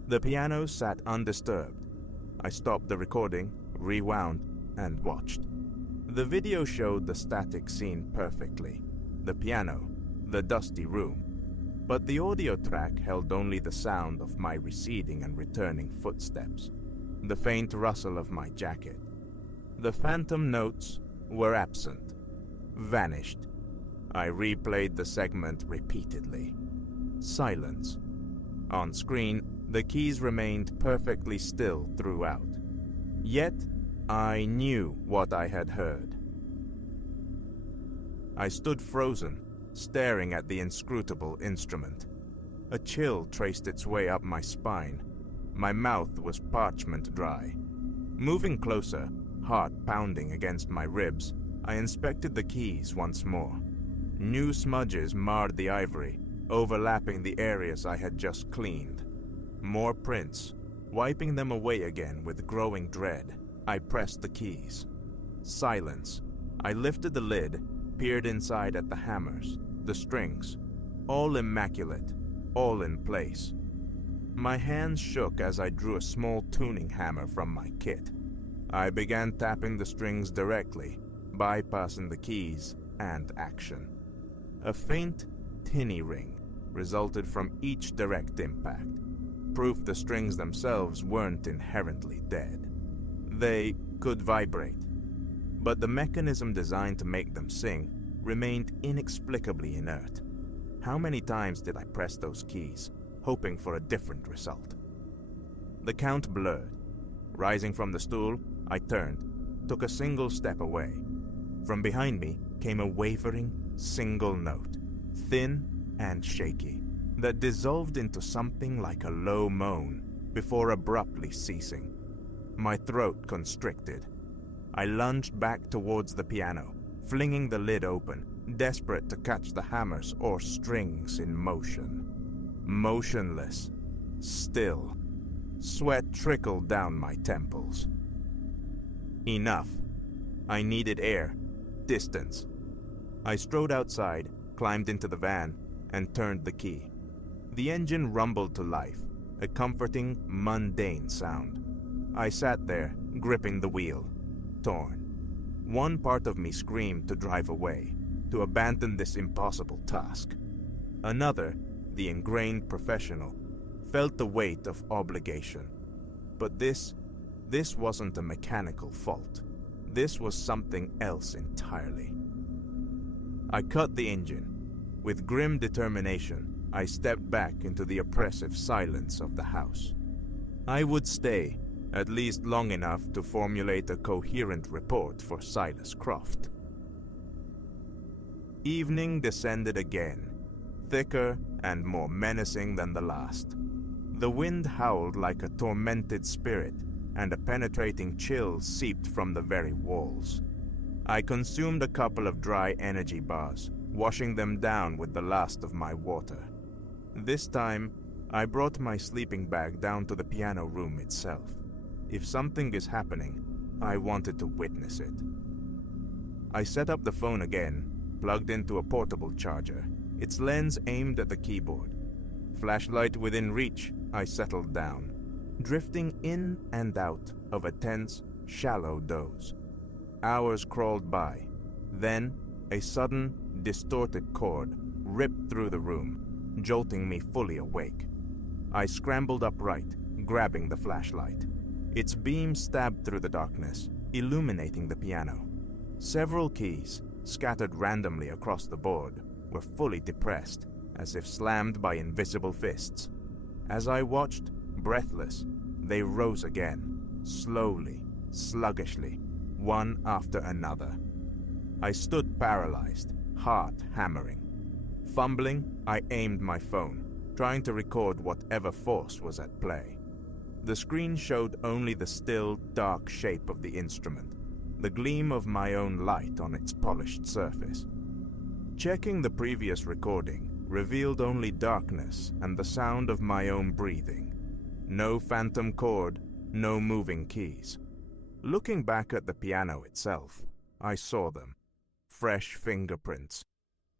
The piano sat undisturbed. I stopped the recording, rewound, and watched. The video showed the static scene perfectly. The piano, the dusty room. But the audio track held only the sound of my receding and returning footsteps, the faint rustle of my jacket. The phantom notes were absent, vanished. I replayed the segment repeatedly. Silence. On screen, the keys remained perfectly still throughout. Yet, I knew what I had heard. I stood frozen, staring at the inscrutable instrument. A chill traced its way up my spine. My mouth was parchment dry. Moving closer, heart pounding against my ribs, I inspected the keys once more. New smudges marred the ivory, overlapping the areas I had just cleaned. More prints. Wiping them away again with growing dread, I pressed the keys. Silence. I lifted the lid, peered inside at the hammers, the strings, all immaculate, all in place. My hands shook as I drew a small tuning hammer from my kit. I began tapping the strings directly, bypassing the keys and action. A faint, tinny ring resulted from each direct impact, proof the strings themselves weren't inherently dead. They could vibrate, but the mechanism designed to make them sing remained inexplicably inert. How many times did I press those keys, hoping for a different result? The count blurred. Rising from the stool, I turned, took a single step away. From behind me came a wavering, single note, thin and shaky, that dissolved into something like a low moan before abruptly ceasing. My throat constricted. I lunged back towards the piano, flinging the lid open, desperate to catch the hammers or strings in motion. Motionless. Still. Sweat trickled down my temples. Enough. I needed air. Distance. I strode outside, climbed into the van, and turned the key. The engine rumbled to life, a comforting, mundane sound. I sat there, gripping the wheel, torn. One part of me screamed to drive away, to abandon this impossible task. Another, the ingrained professional, felt the weight of obligation. But this wasn't a mechanical fault. This was something else entirely. I cut the engine. With grim determination, I stepped back into the oppressive silence of the house. I would stay, at least long enough to formulate a coherent report for Silas Croft. Evening descended again, thicker and more menacing than the last. The wind howled like a tormented spirit, and a penetrating chill seeped from the very walls. I consumed a couple of dry energy bars, washing them down with the last of my water. This time, I brought my sleeping bag down to the piano room itself. If something is happening, I wanted to witness it. I set up the phone again, plugged into a portable charger, its lens aimed at the keyboard. Flashlight within reach, I settled down, drifting in and out of a tense, shallow doze. Hours crawled by. Then, a sudden, distorted chord ripped through the room, jolting me fully awake. I scrambled upright, grabbing the flashlight. Its beam stabbed through the darkness, illuminating the piano. Several keys, scattered randomly across the board, were fully depressed, as if slammed by invisible fists. As I watched, breathless, they rose again, slowly, sluggishly, one after another. I stood paralyzed, heart hammering. Fumbling, I aimed my phone, trying to record whatever force was at play. The screen showed only the still, dark shape of the instrument, the gleam of my own light on its polished surface. Checking the previous recording revealed only darkness and the sound of my own breathing. No phantom chord, no moving keys. Looking back at the piano itself, I saw them. Fresh fingerprints.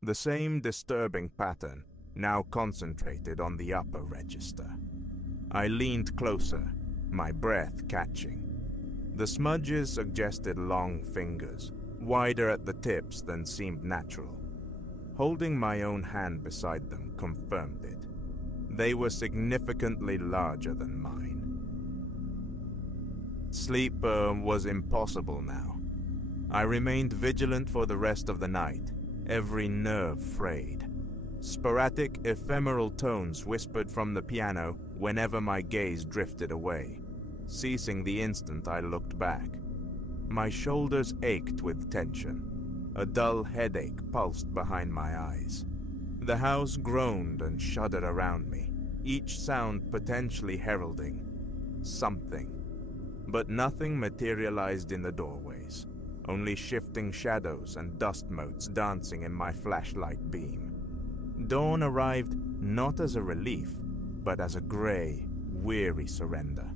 The same disturbing pattern, now concentrated on the upper register. I leaned closer, my breath catching. The smudges suggested long fingers, wider at the tips than seemed natural. Holding my own hand beside them confirmed it. They were significantly larger than mine. Sleep was impossible now. I remained vigilant for the rest of the night, every nerve frayed. Sporadic, ephemeral tones whispered from the piano whenever my gaze drifted away, ceasing the instant I looked back. My shoulders ached with tension. A dull headache pulsed behind my eyes. The house groaned and shuddered around me, each sound potentially heralding something. But nothing materialized in the doorways, only shifting shadows and dust motes dancing in my flashlight beam. Dawn arrived not as a relief, but as a gray, weary surrender.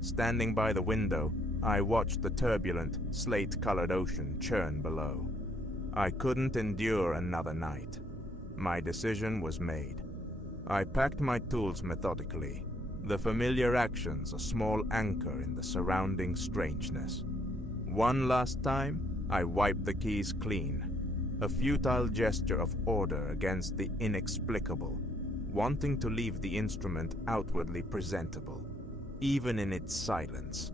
Standing by the window, I watched the turbulent, slate-colored ocean churn below. I couldn't endure another night. My decision was made. I packed my tools methodically, the familiar actions a small anchor in the surrounding strangeness. One last time, I wiped the keys clean, a futile gesture of order against the inexplicable, wanting to leave the instrument outwardly presentable, even in its silence.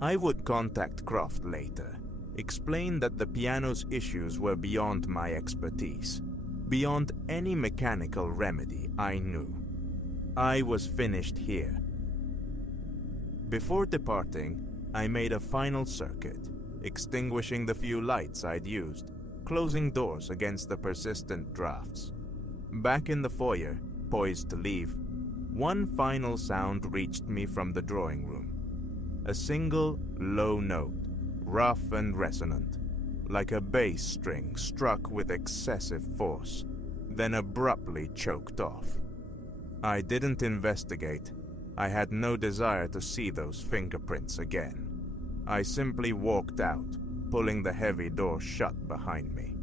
I would contact Croft later, explain that the piano's issues were beyond my expertise, beyond any mechanical remedy I knew. I was finished here. Before departing, I made a final circuit, extinguishing the few lights I'd used, closing doors against the persistent drafts. Back in the foyer, poised to leave, one final sound reached me from the drawing room. A single, low note, rough and resonant, like a bass string struck with excessive force, then abruptly choked off. I didn't investigate. I had no desire to see those fingerprints again. I simply walked out, pulling the heavy door shut behind me.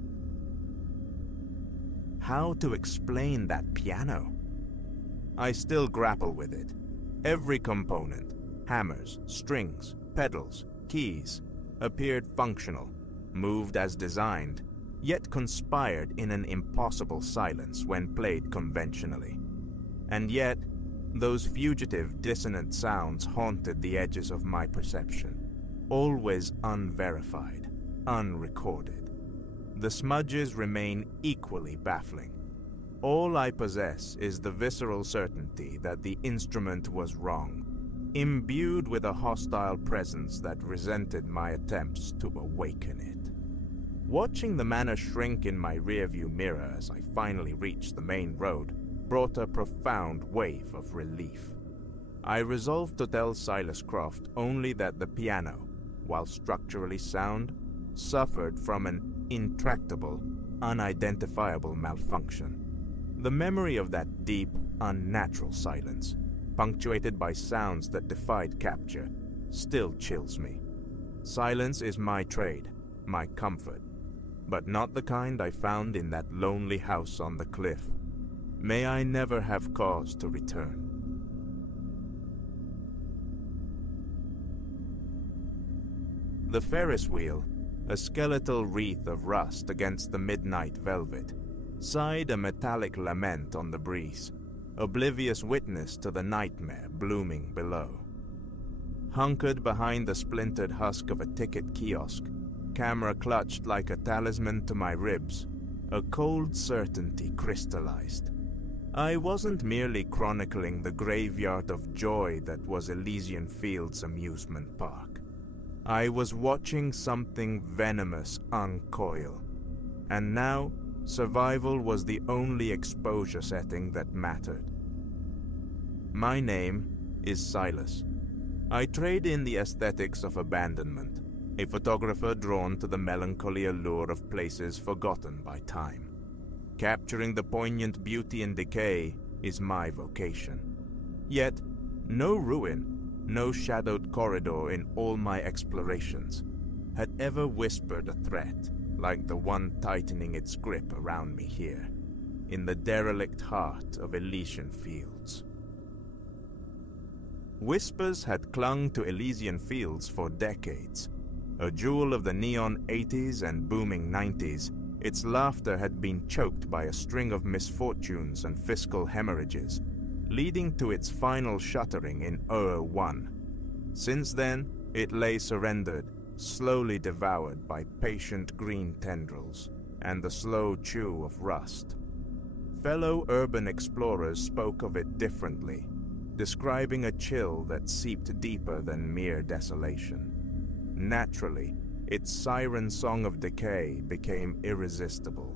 How to explain that piano? I still grapple with it. Every component, hammers, strings, pedals, keys, appeared functional, moved as designed, yet conspired in an impossible silence when played conventionally. And yet, those fugitive, dissonant sounds haunted the edges of my perception, always unverified, unrecorded. The smudges remain equally baffling. All I possess is the visceral certainty that the instrument was wrong, imbued with a hostile presence that resented my attempts to awaken it. Watching the manor shrink in my rearview mirror as I finally reached the main road brought a profound wave of relief. I resolved to tell Silas Croft only that the piano, while structurally sound, suffered from an intractable, unidentifiable malfunction. The memory of that deep, unnatural silence, punctuated by sounds that defied capture, still chills me. Silence is my trade, my comfort, but not the kind I found in that lonely house on the cliff. May I never have cause to return. The Ferris wheel, a skeletal wreath of rust against the midnight velvet, sighed a metallic lament on the breeze, oblivious witness to the nightmare blooming below. Hunkered behind the splintered husk of a ticket kiosk, camera clutched like a talisman to my ribs, a cold certainty crystallized. I wasn't merely chronicling the graveyard of joy that was Elysian Fields amusement park. I was watching something venomous uncoil, and now survival was the only exposure setting that mattered. My name is Silas. I trade in the aesthetics of abandonment, a photographer drawn to the melancholy allure of places forgotten by time. Capturing the poignant beauty and decay is my vocation. Yet, no ruin, no shadowed corridor in all my explorations had ever whispered a threat like the one tightening its grip around me here, in the derelict heart of Elysian Fields. Whispers had clung to Elysian Fields for decades. A jewel of the neon 80s and booming 90s, its laughter had been choked by a string of misfortunes and fiscal hemorrhages, leading to its final shuttering in 2001. Since then, it lay surrendered, slowly devoured by patient green tendrils and the slow chew of rust. Fellow urban explorers spoke of it differently, describing a chill that seeped deeper than mere desolation. Naturally, its siren song of decay became irresistible.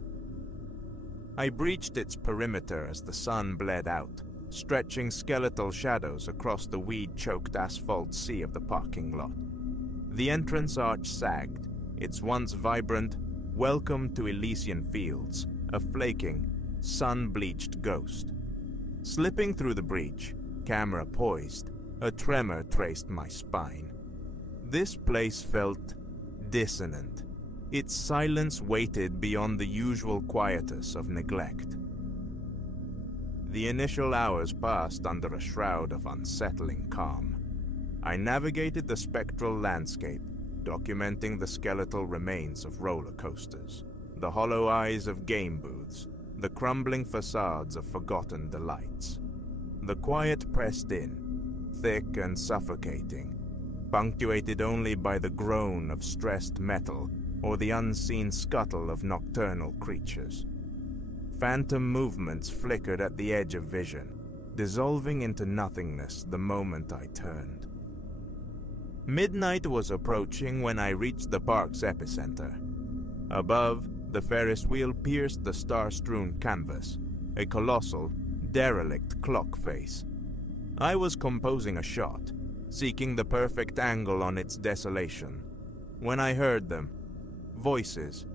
I breached its perimeter as the sun bled out, stretching skeletal shadows across the weed-choked asphalt sea of the parking lot. The entrance arch sagged, its once vibrant "Welcome to Elysian Fields" a flaking, sun-bleached ghost. Slipping through the breach, camera poised, a tremor traced my spine. This place felt dissonant. Its silence weighted beyond the usual quietus of neglect. The initial hours passed under a shroud of unsettling calm. I navigated the spectral landscape, documenting the skeletal remains of roller coasters, the hollow eyes of game booths, the crumbling facades of forgotten delights. The quiet pressed in, thick and suffocating, punctuated only by the groan of stressed metal or the unseen scuttle of nocturnal creatures. Phantom movements flickered at the edge of vision, dissolving into nothingness the moment I turned. Midnight was approaching when I reached the park's epicenter. Above, the Ferris wheel pierced the star-strewn canvas, a colossal, derelict clock face. I was composing a shot, seeking the perfect angle on its desolation, when I heard them. Voices,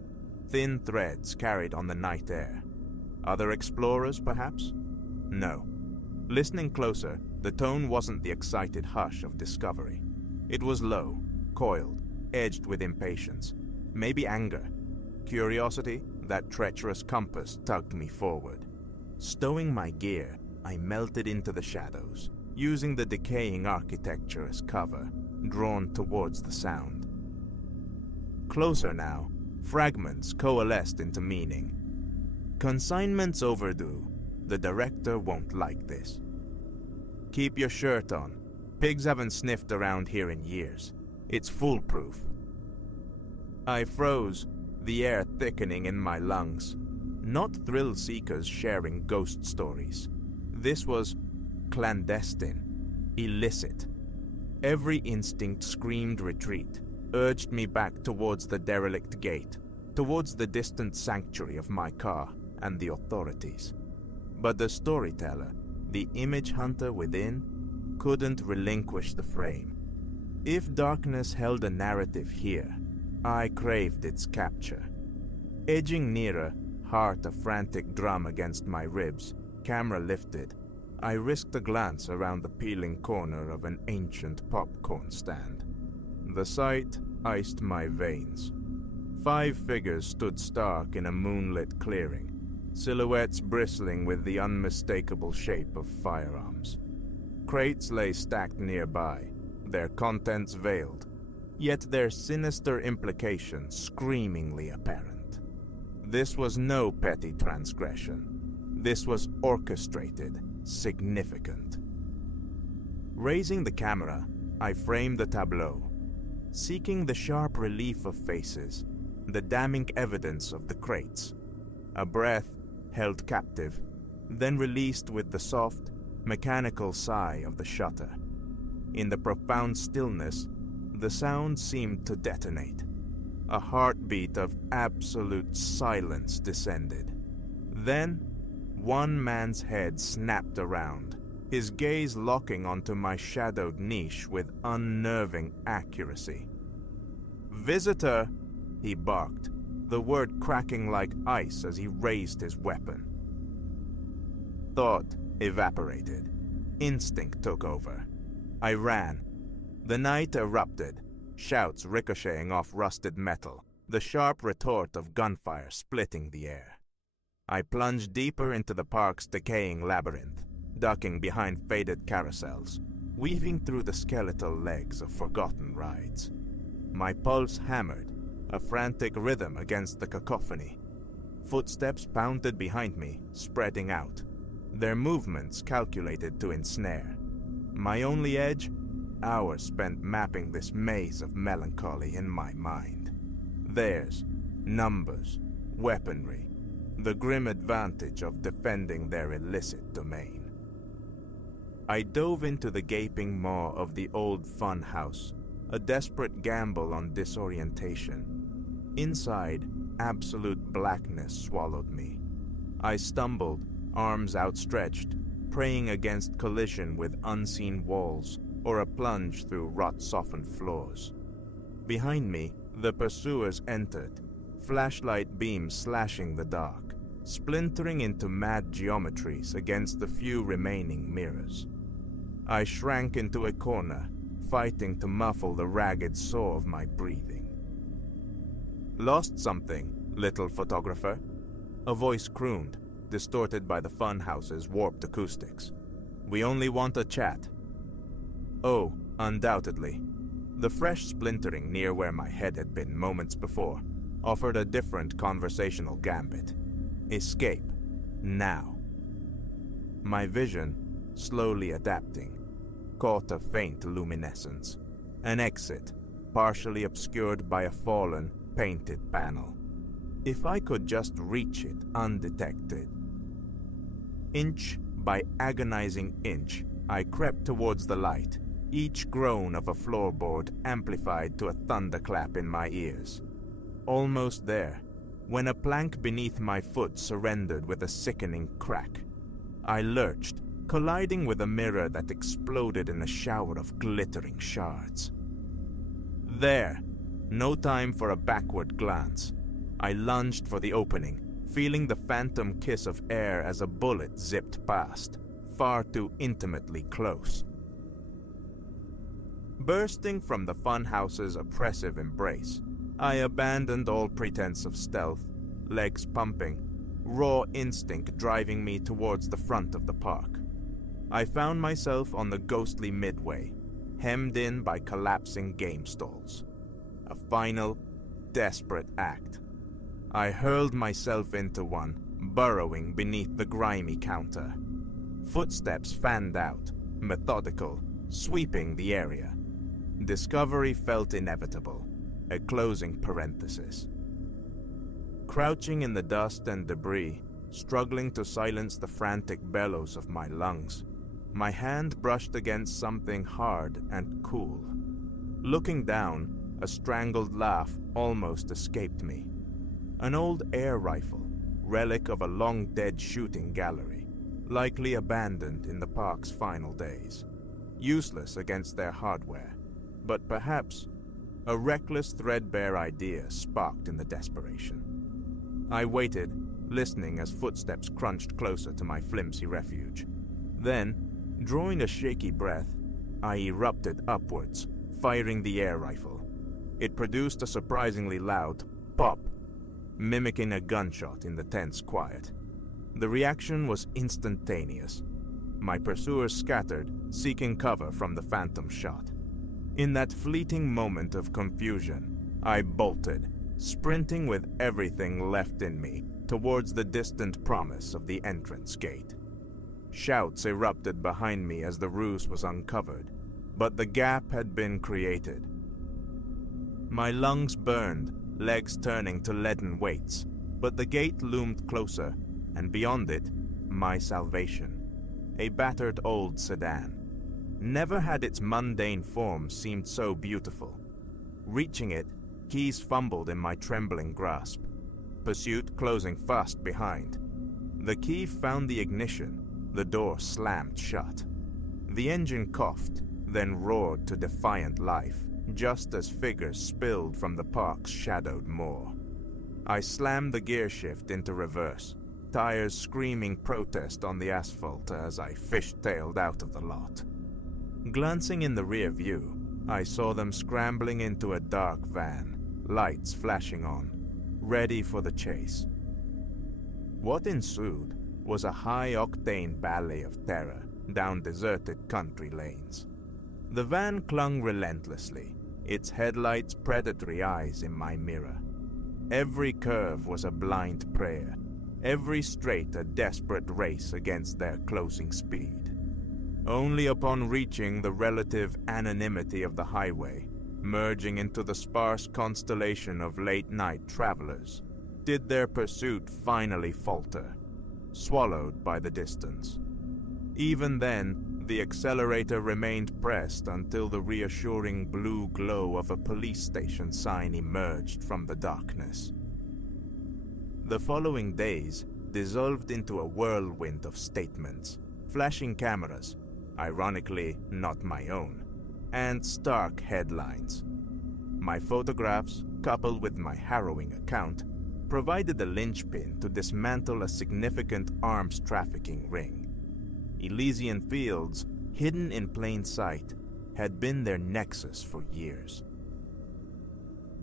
thin threads carried on the night air. Other explorers, perhaps? No. Listening closer, the tone wasn't the excited hush of discovery. It was low, coiled, edged with impatience, maybe anger. Curiosity, that treacherous compass, tugged me forward. Stowing my gear, I melted into the shadows, using the decaying architecture as cover, drawn towards the sound. Closer now, fragments coalesced into meaning. Consignments overdue. The director won't like this. Keep your shirt on. Pigs haven't sniffed around here in years. It's foolproof. I froze, the air thickening in my lungs. Not thrill seekers sharing ghost stories. This was clandestine, illicit. Every instinct screamed retreat, urged me back towards the derelict gate, towards the distant sanctuary of my car and the authorities. But the storyteller, the image hunter within, couldn't relinquish the frame. If darkness held a narrative here, I craved its capture. Edging nearer, heart a frantic drum against my ribs, camera lifted, I risked a glance around the peeling corner of an ancient popcorn stand. The sight iced my veins. 5 figures stood stark in a moonlit clearing, silhouettes bristling with the unmistakable shape of firearms. Crates lay stacked nearby, their contents veiled, yet their sinister implications screamingly apparent. This was no petty transgression. This was orchestrated, significant. Raising the camera, I framed the tableau, seeking the sharp relief of faces, the damning evidence of the crates. A breath held captive, then released with the soft, mechanical sigh of the shutter. In the profound stillness, the sound seemed to detonate. A heartbeat of absolute silence descended. Then, one man's head snapped around, his gaze locking onto my shadowed niche with unnerving accuracy. "Visitor!" he barked, the word cracking like ice as he raised his weapon. Thought evaporated. Instinct took over. I ran. The night erupted, shouts ricocheting off rusted metal, the sharp retort of gunfire splitting the air. I plunged deeper into the park's decaying labyrinth, ducking behind faded carousels, weaving through the skeletal legs of forgotten rides. My pulse hammered, a frantic rhythm against the cacophony. Footsteps pounded behind me, spreading out, their movements calculated to ensnare. My only edge? Hours spent mapping this maze of melancholy in my mind. Theirs, numbers, weaponry, the grim advantage of defending their illicit domain. I dove into the gaping maw of the old fun house, a desperate gamble on disorientation. Inside, absolute blackness swallowed me. I stumbled, arms outstretched, praying against collision with unseen walls or a plunge through rot-softened floors. Behind me, the pursuers entered, flashlight beams slashing the dark, splintering into mad geometries against the few remaining mirrors. I shrank into a corner, fighting to muffle the ragged soar of my breathing. "Lost something, little photographer?" A voice crooned, distorted by the funhouse's warped acoustics. "We only want a chat." Oh, undoubtedly. The fresh splintering near where my head had been moments before offered a different conversational gambit. Escape. Now. My vision, slowly adapting, caught a faint luminescence. An exit, partially obscured by a fallen, painted panel. If I could just reach it undetected. Inch by agonizing inch, I crept towards the light, each groan of a floorboard amplified to a thunderclap in my ears. Almost there, when a plank beneath my foot surrendered with a sickening crack. I lurched, colliding with a mirror that exploded in a shower of glittering shards. There! No time for a backward glance. I lunged for the opening, feeling the phantom kiss of air as a bullet zipped past, far too intimately close. Bursting from the funhouse's oppressive embrace, I abandoned all pretense of stealth, legs pumping, raw instinct driving me towards the front of the park. I found myself on the ghostly midway, hemmed in by collapsing game stalls. A final, desperate act. I hurled myself into one, burrowing beneath the grimy counter. Footsteps fanned out, methodical, sweeping the area. Discovery felt inevitable, a closing parenthesis. Crouching in the dust and debris, struggling to silence the frantic bellows of my lungs, my hand brushed against something hard and cool. Looking down, a strangled laugh almost escaped me. An old air rifle, relic of a long-dead shooting gallery, likely abandoned in the park's final days. Useless against their hardware, but perhaps a reckless, threadbare idea sparked in the desperation. I waited, listening as footsteps crunched closer to my flimsy refuge. Then, drawing a shaky breath, I erupted upwards, firing the air rifle. It produced a surprisingly loud pop, mimicking a gunshot in the tense quiet. The reaction was instantaneous. My pursuers scattered, seeking cover from the phantom shot. In that fleeting moment of confusion, I bolted, sprinting with everything left in me towards the distant promise of the entrance gate. Shouts erupted behind me as the ruse was uncovered, but the gap had been created. My lungs burned, legs turning to leaden weights, but the gate loomed closer, and beyond it, my salvation. A battered old sedan. Never had its mundane form seemed so beautiful. Reaching it, keys fumbled in my trembling grasp. Pursuit closing fast behind. The key found the ignition. The door slammed shut. The engine coughed, then roared to defiant life, just as figures spilled from the park's shadowed moor. I slammed the gear shift into reverse, tires screaming protest on the asphalt as I fishtailed out of the lot. Glancing in the rear view, I saw them scrambling into a dark van, lights flashing on, ready for the chase. What ensued was a high-octane ballet of terror down deserted country lanes. The van clung relentlessly, its headlights predatory eyes in my mirror. Every curve was a blind prayer, every straight a desperate race against their closing speed. Only upon reaching the relative anonymity of the highway, merging into the sparse constellation of late-night travelers, did their pursuit finally falter, swallowed by the distance. Even then, the accelerator remained pressed until the reassuring blue glow of a police station sign emerged from the darkness. The following days dissolved into a whirlwind of statements, flashing cameras, ironically not my own, and stark headlines. My photographs, coupled with my harrowing account, provided the linchpin to dismantle a significant arms trafficking ring. Elysian Fields, hidden in plain sight, had been their nexus for years.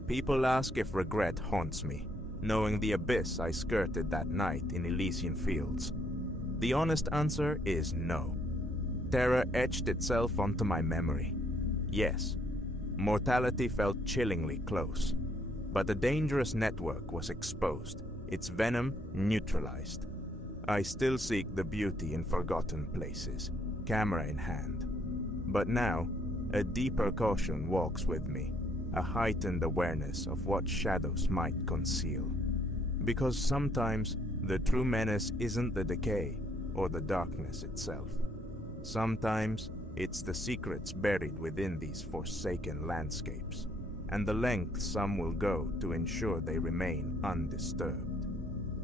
People ask if regret haunts me, knowing the abyss I skirted that night in Elysian Fields. The honest answer is no. Terror etched itself onto my memory. Yes, mortality felt chillingly close, but a dangerous network was exposed, its venom neutralized. I still seek the beauty in forgotten places, camera in hand. But now, a deeper caution walks with me, a heightened awareness of what shadows might conceal. Because sometimes, the true menace isn't the decay or the darkness itself. Sometimes, it's the secrets buried within these forsaken landscapes, and the lengths some will go to ensure they remain undisturbed.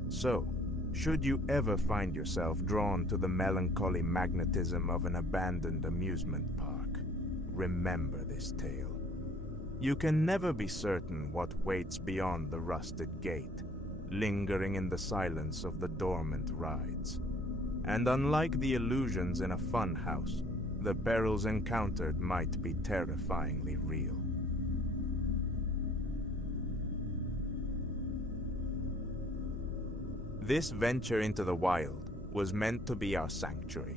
So, should you ever find yourself drawn to the melancholy magnetism of an abandoned amusement park, remember this tale. You can never be certain what waits beyond the rusted gate, lingering in the silence of the dormant rides. And unlike the illusions in a fun house, the perils encountered might be terrifyingly real. This venture into the wild was meant to be our sanctuary.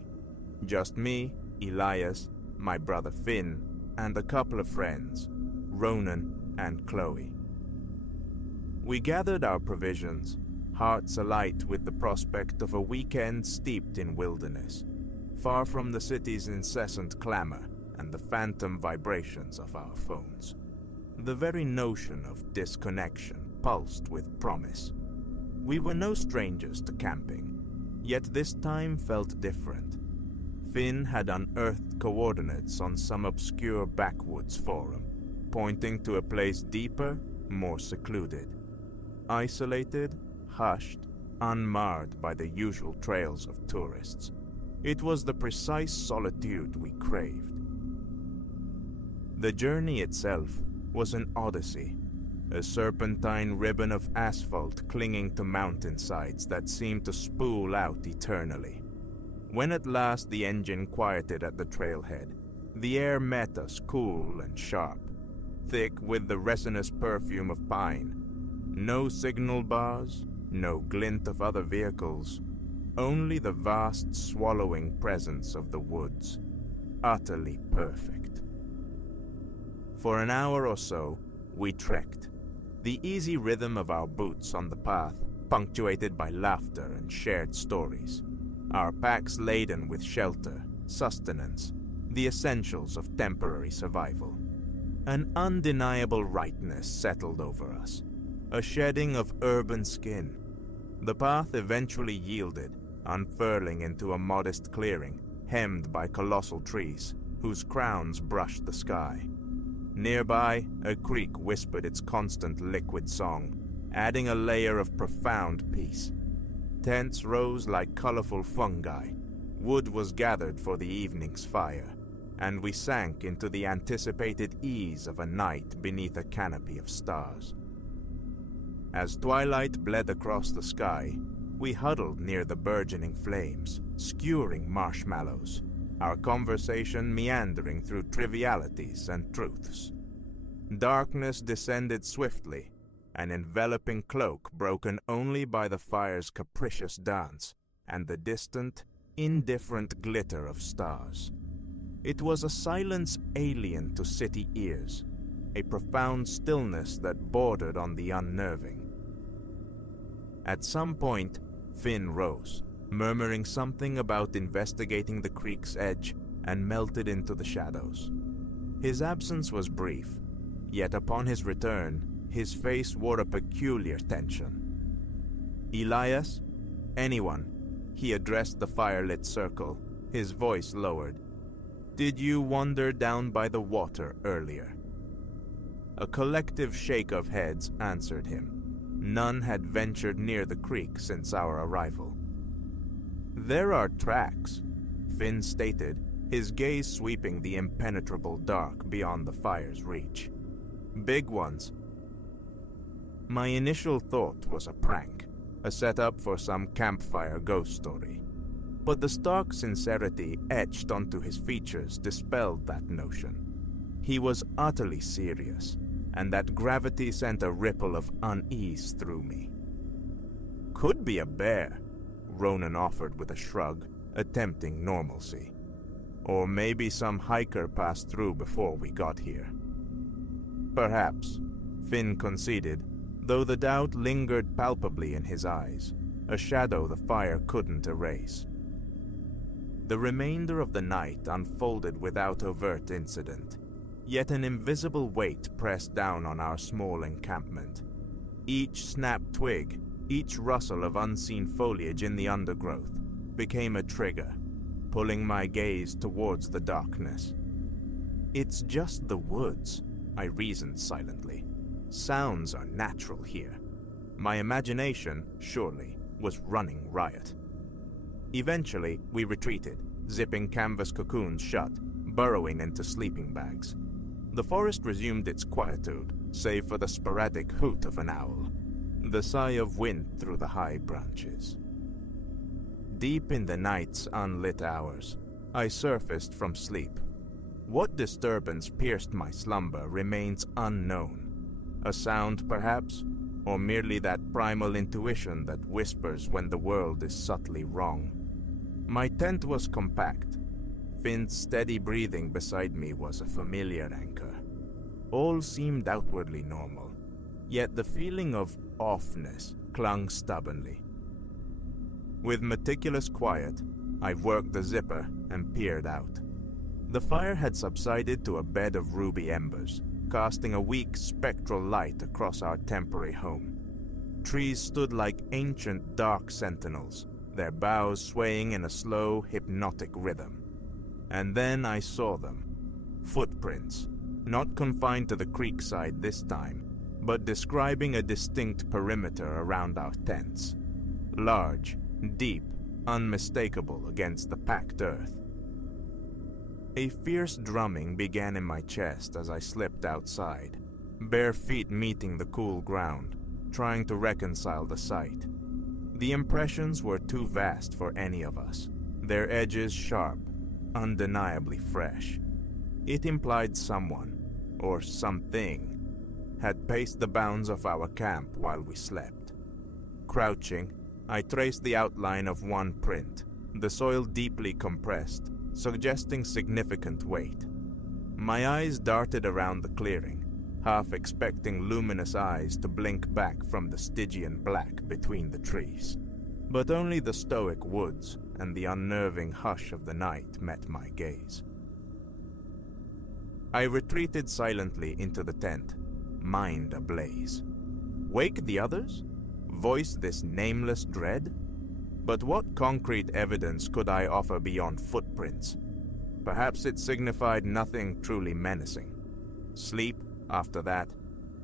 Just me, Elias, my brother Finn, and a couple of friends, Ronan and Chloe. We gathered our provisions, hearts alight with the prospect of a weekend steeped in wilderness, far from the city's incessant clamor and the phantom vibrations of our phones. The very notion of disconnection pulsed with promise. We were no strangers to camping, yet this time felt different. Finn had unearthed coordinates on some obscure backwoods forum, pointing to a place deeper, more secluded. Isolated, hushed, unmarred by the usual trails of tourists. It was the precise solitude we craved. The journey itself was an odyssey, a serpentine ribbon of asphalt clinging to mountainsides that seemed to spool out eternally. When at last the engine quieted at the trailhead, the air met us cool and sharp, thick with the resinous perfume of pine. No signal bars, no glint of other vehicles, only the vast swallowing presence of the woods, utterly perfect. For an hour or so, we trekked, the easy rhythm of our boots on the path punctuated by laughter and shared stories, our packs laden with shelter, sustenance, the essentials of temporary survival. An undeniable rightness settled over us, a shedding of urban skin. The path eventually yielded, unfurling into a modest clearing, hemmed by colossal trees, whose crowns brushed the sky. Nearby, a creek whispered its constant liquid song, adding a layer of profound peace. Tents rose like colorful fungi. Wood was gathered for the evening's fire. and we sank into the anticipated ease of a night beneath a canopy of stars. As twilight bled across the sky, we huddled near the burgeoning flames, skewering marshmallows, our conversation meandering through trivialities and truths. Darkness descended swiftly, an enveloping cloak broken only by the fire's capricious dance and the distant, indifferent glitter of stars. It was a silence alien to city ears, a profound stillness that bordered on the unnerving. At some point, Finn rose, murmuring something about investigating the creek's edge, and melted into the shadows. His absence was brief, yet upon his return, his face wore a peculiar tension. "Elias? Anyone?" He addressed the firelit circle, his voice lowered. "Did you wander down by the water earlier?" A collective shake of heads answered him. None had ventured near the creek since our arrival. "There are tracks," Finn stated, his gaze sweeping the impenetrable dark beyond the fire's reach. "Big ones." My initial thought was a prank, a setup for some campfire ghost story. But the stark sincerity etched onto his features dispelled that notion. He was utterly serious, and that gravity sent a ripple of unease through me. "Could be a bear," Ronan offered with a shrug, attempting normalcy. "Or maybe some hiker passed through before we got here." "Perhaps," Finn conceded, though the doubt lingered palpably in his eyes, a shadow the fire couldn't erase. The remainder of the night unfolded without overt incident, yet an invisible weight pressed down on our small encampment. Each snapped twig, each rustle of unseen foliage in the undergrowth, became a trigger, pulling my gaze towards the darkness. "It's just the woods," I reasoned silently. "Sounds are natural here." My imagination, surely, was running riot. Eventually, we retreated, zipping canvas cocoons shut, burrowing into sleeping bags. The forest resumed its quietude, save for the sporadic hoot of an owl, the sigh of wind through the high branches. Deep in the night's unlit hours, I surfaced from sleep. What disturbance pierced my slumber remains unknown. A sound, perhaps, or merely that primal intuition that whispers when the world is subtly wrong. My tent was compact. Finn's steady breathing beside me was a familiar anchor. All seemed outwardly normal, yet the feeling of offness clung stubbornly. With meticulous quiet, I worked the zipper and peered out. The fire had subsided to a bed of ruby embers, casting a weak spectral light across our temporary home. Trees stood like ancient dark sentinels, their boughs swaying in a slow, hypnotic rhythm. And then I saw them. Footprints, not confined to the creekside this time, but describing a distinct perimeter around our tents. Large, deep, unmistakable against the packed earth. A fierce drumming began in my chest as I slipped outside, bare feet meeting the cool ground, trying to reconcile the sight. The impressions were too vast for any of us, their edges sharp, undeniably fresh. It implied someone, or something, had paced the bounds of our camp while we slept. Crouching, I traced the outline of one print, the soil deeply compressed, suggesting significant weight. My eyes darted around the clearing, half expecting luminous eyes to blink back from the Stygian black between the trees. But only the stoic woods and the unnerving hush of the night met my gaze. I retreated silently into the tent, mind ablaze. Wake the others? Voice this nameless dread? But what concrete evidence could I offer beyond footprints? Perhaps it signified nothing truly menacing. Sleep, after that,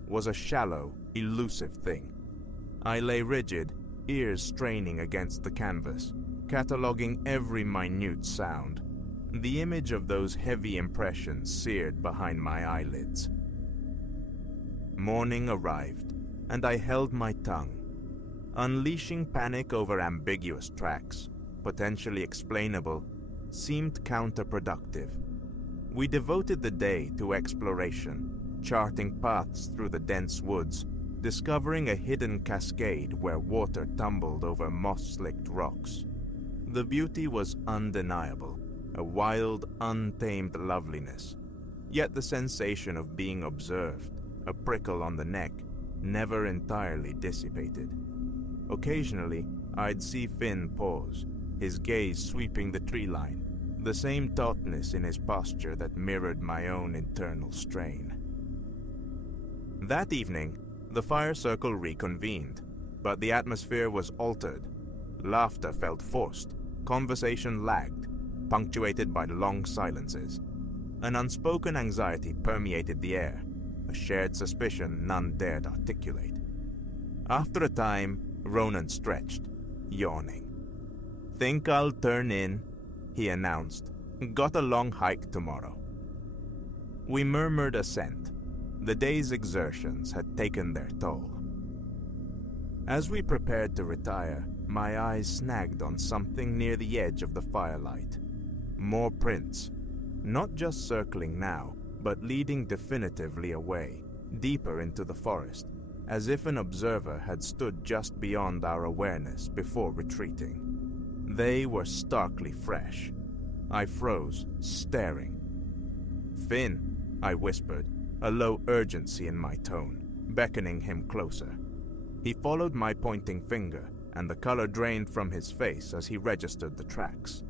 was a shallow, elusive thing. I lay rigid, ears straining against the canvas, cataloging every minute sound, the image of those heavy impressions seared behind my eyelids. Morning arrived, and I held my tongue. Unleashing panic over ambiguous tracks, potentially explainable, seemed counterproductive. We devoted the day to exploration, charting paths through the dense woods, discovering a hidden cascade where water tumbled over moss-slicked rocks. The beauty was undeniable, a wild, untamed loveliness. Yet the sensation of being observed, a prickle on the neck, never entirely dissipated. Occasionally, I'd see Finn pause, his gaze sweeping the tree line, the same tautness in his posture that mirrored my own internal strain. That evening, the fire circle reconvened, but the atmosphere was altered. Laughter felt forced, conversation lagged, punctuated by long silences. An unspoken anxiety permeated the air, a shared suspicion none dared articulate. After a time, Ronan stretched, yawning. "Think I'll turn in," he announced. "Got a long hike tomorrow." We murmured assent. The day's exertions had taken their toll. As we prepared to retire, my eyes snagged on something near the edge of the firelight. More prints, not just circling now, but leading definitively away, deeper into the forest, as if an observer had stood just beyond our awareness before retreating. They were starkly fresh. I froze, staring. "Finn," I whispered, a low urgency in my tone, beckoning him closer. He followed my pointing finger, and the color drained from his face as he registered the tracks.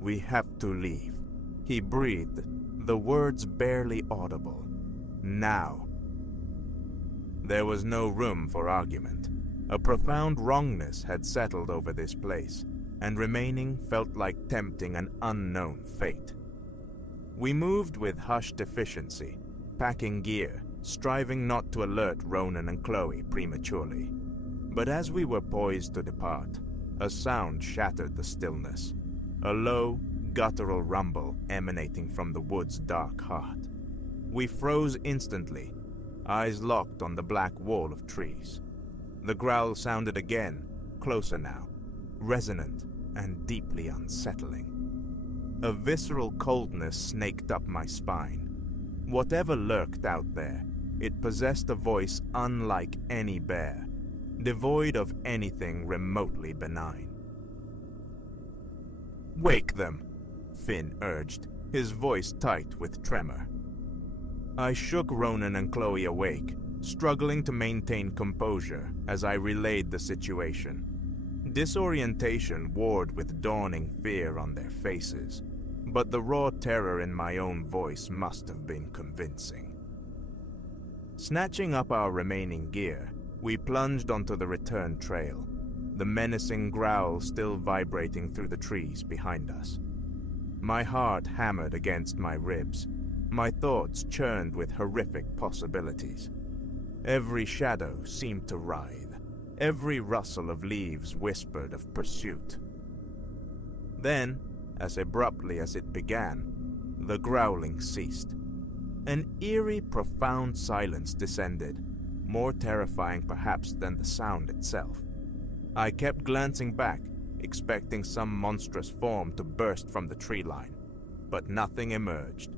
"We have to leave," he breathed, the words barely audible. "Now." There was no room for argument. A profound wrongness had settled over this place, and remaining felt like tempting an unknown fate. We moved with hushed efficiency, packing gear, striving not to alert Ronan and Chloe prematurely. But as we were poised to depart, a sound shattered the stillness, a low, guttural rumble emanating from the wood's dark heart. We froze instantly, eyes locked on the black wall of trees. The growl sounded again, closer now, resonant and deeply unsettling. A visceral coldness snaked up my spine. Whatever lurked out there, it possessed a voice unlike any bear, devoid of anything remotely benign. "Wake them," Finn urged, his voice tight with tremor. I shook Ronan and Chloe awake, struggling to maintain composure as I relayed the situation. Disorientation warred with dawning fear on their faces, but the raw terror in my own voice must have been convincing. Snatching up our remaining gear, we plunged onto the return trail, the menacing growl still vibrating through the trees behind us. My heart hammered against my ribs, my thoughts churned with horrific possibilities. Every shadow seemed to writhe, every rustle of leaves whispered of pursuit. Then, as abruptly as it began, the growling ceased. An eerie, profound silence descended, more terrifying perhaps than the sound itself. I kept glancing back, expecting some monstrous form to burst from the tree line, but nothing emerged.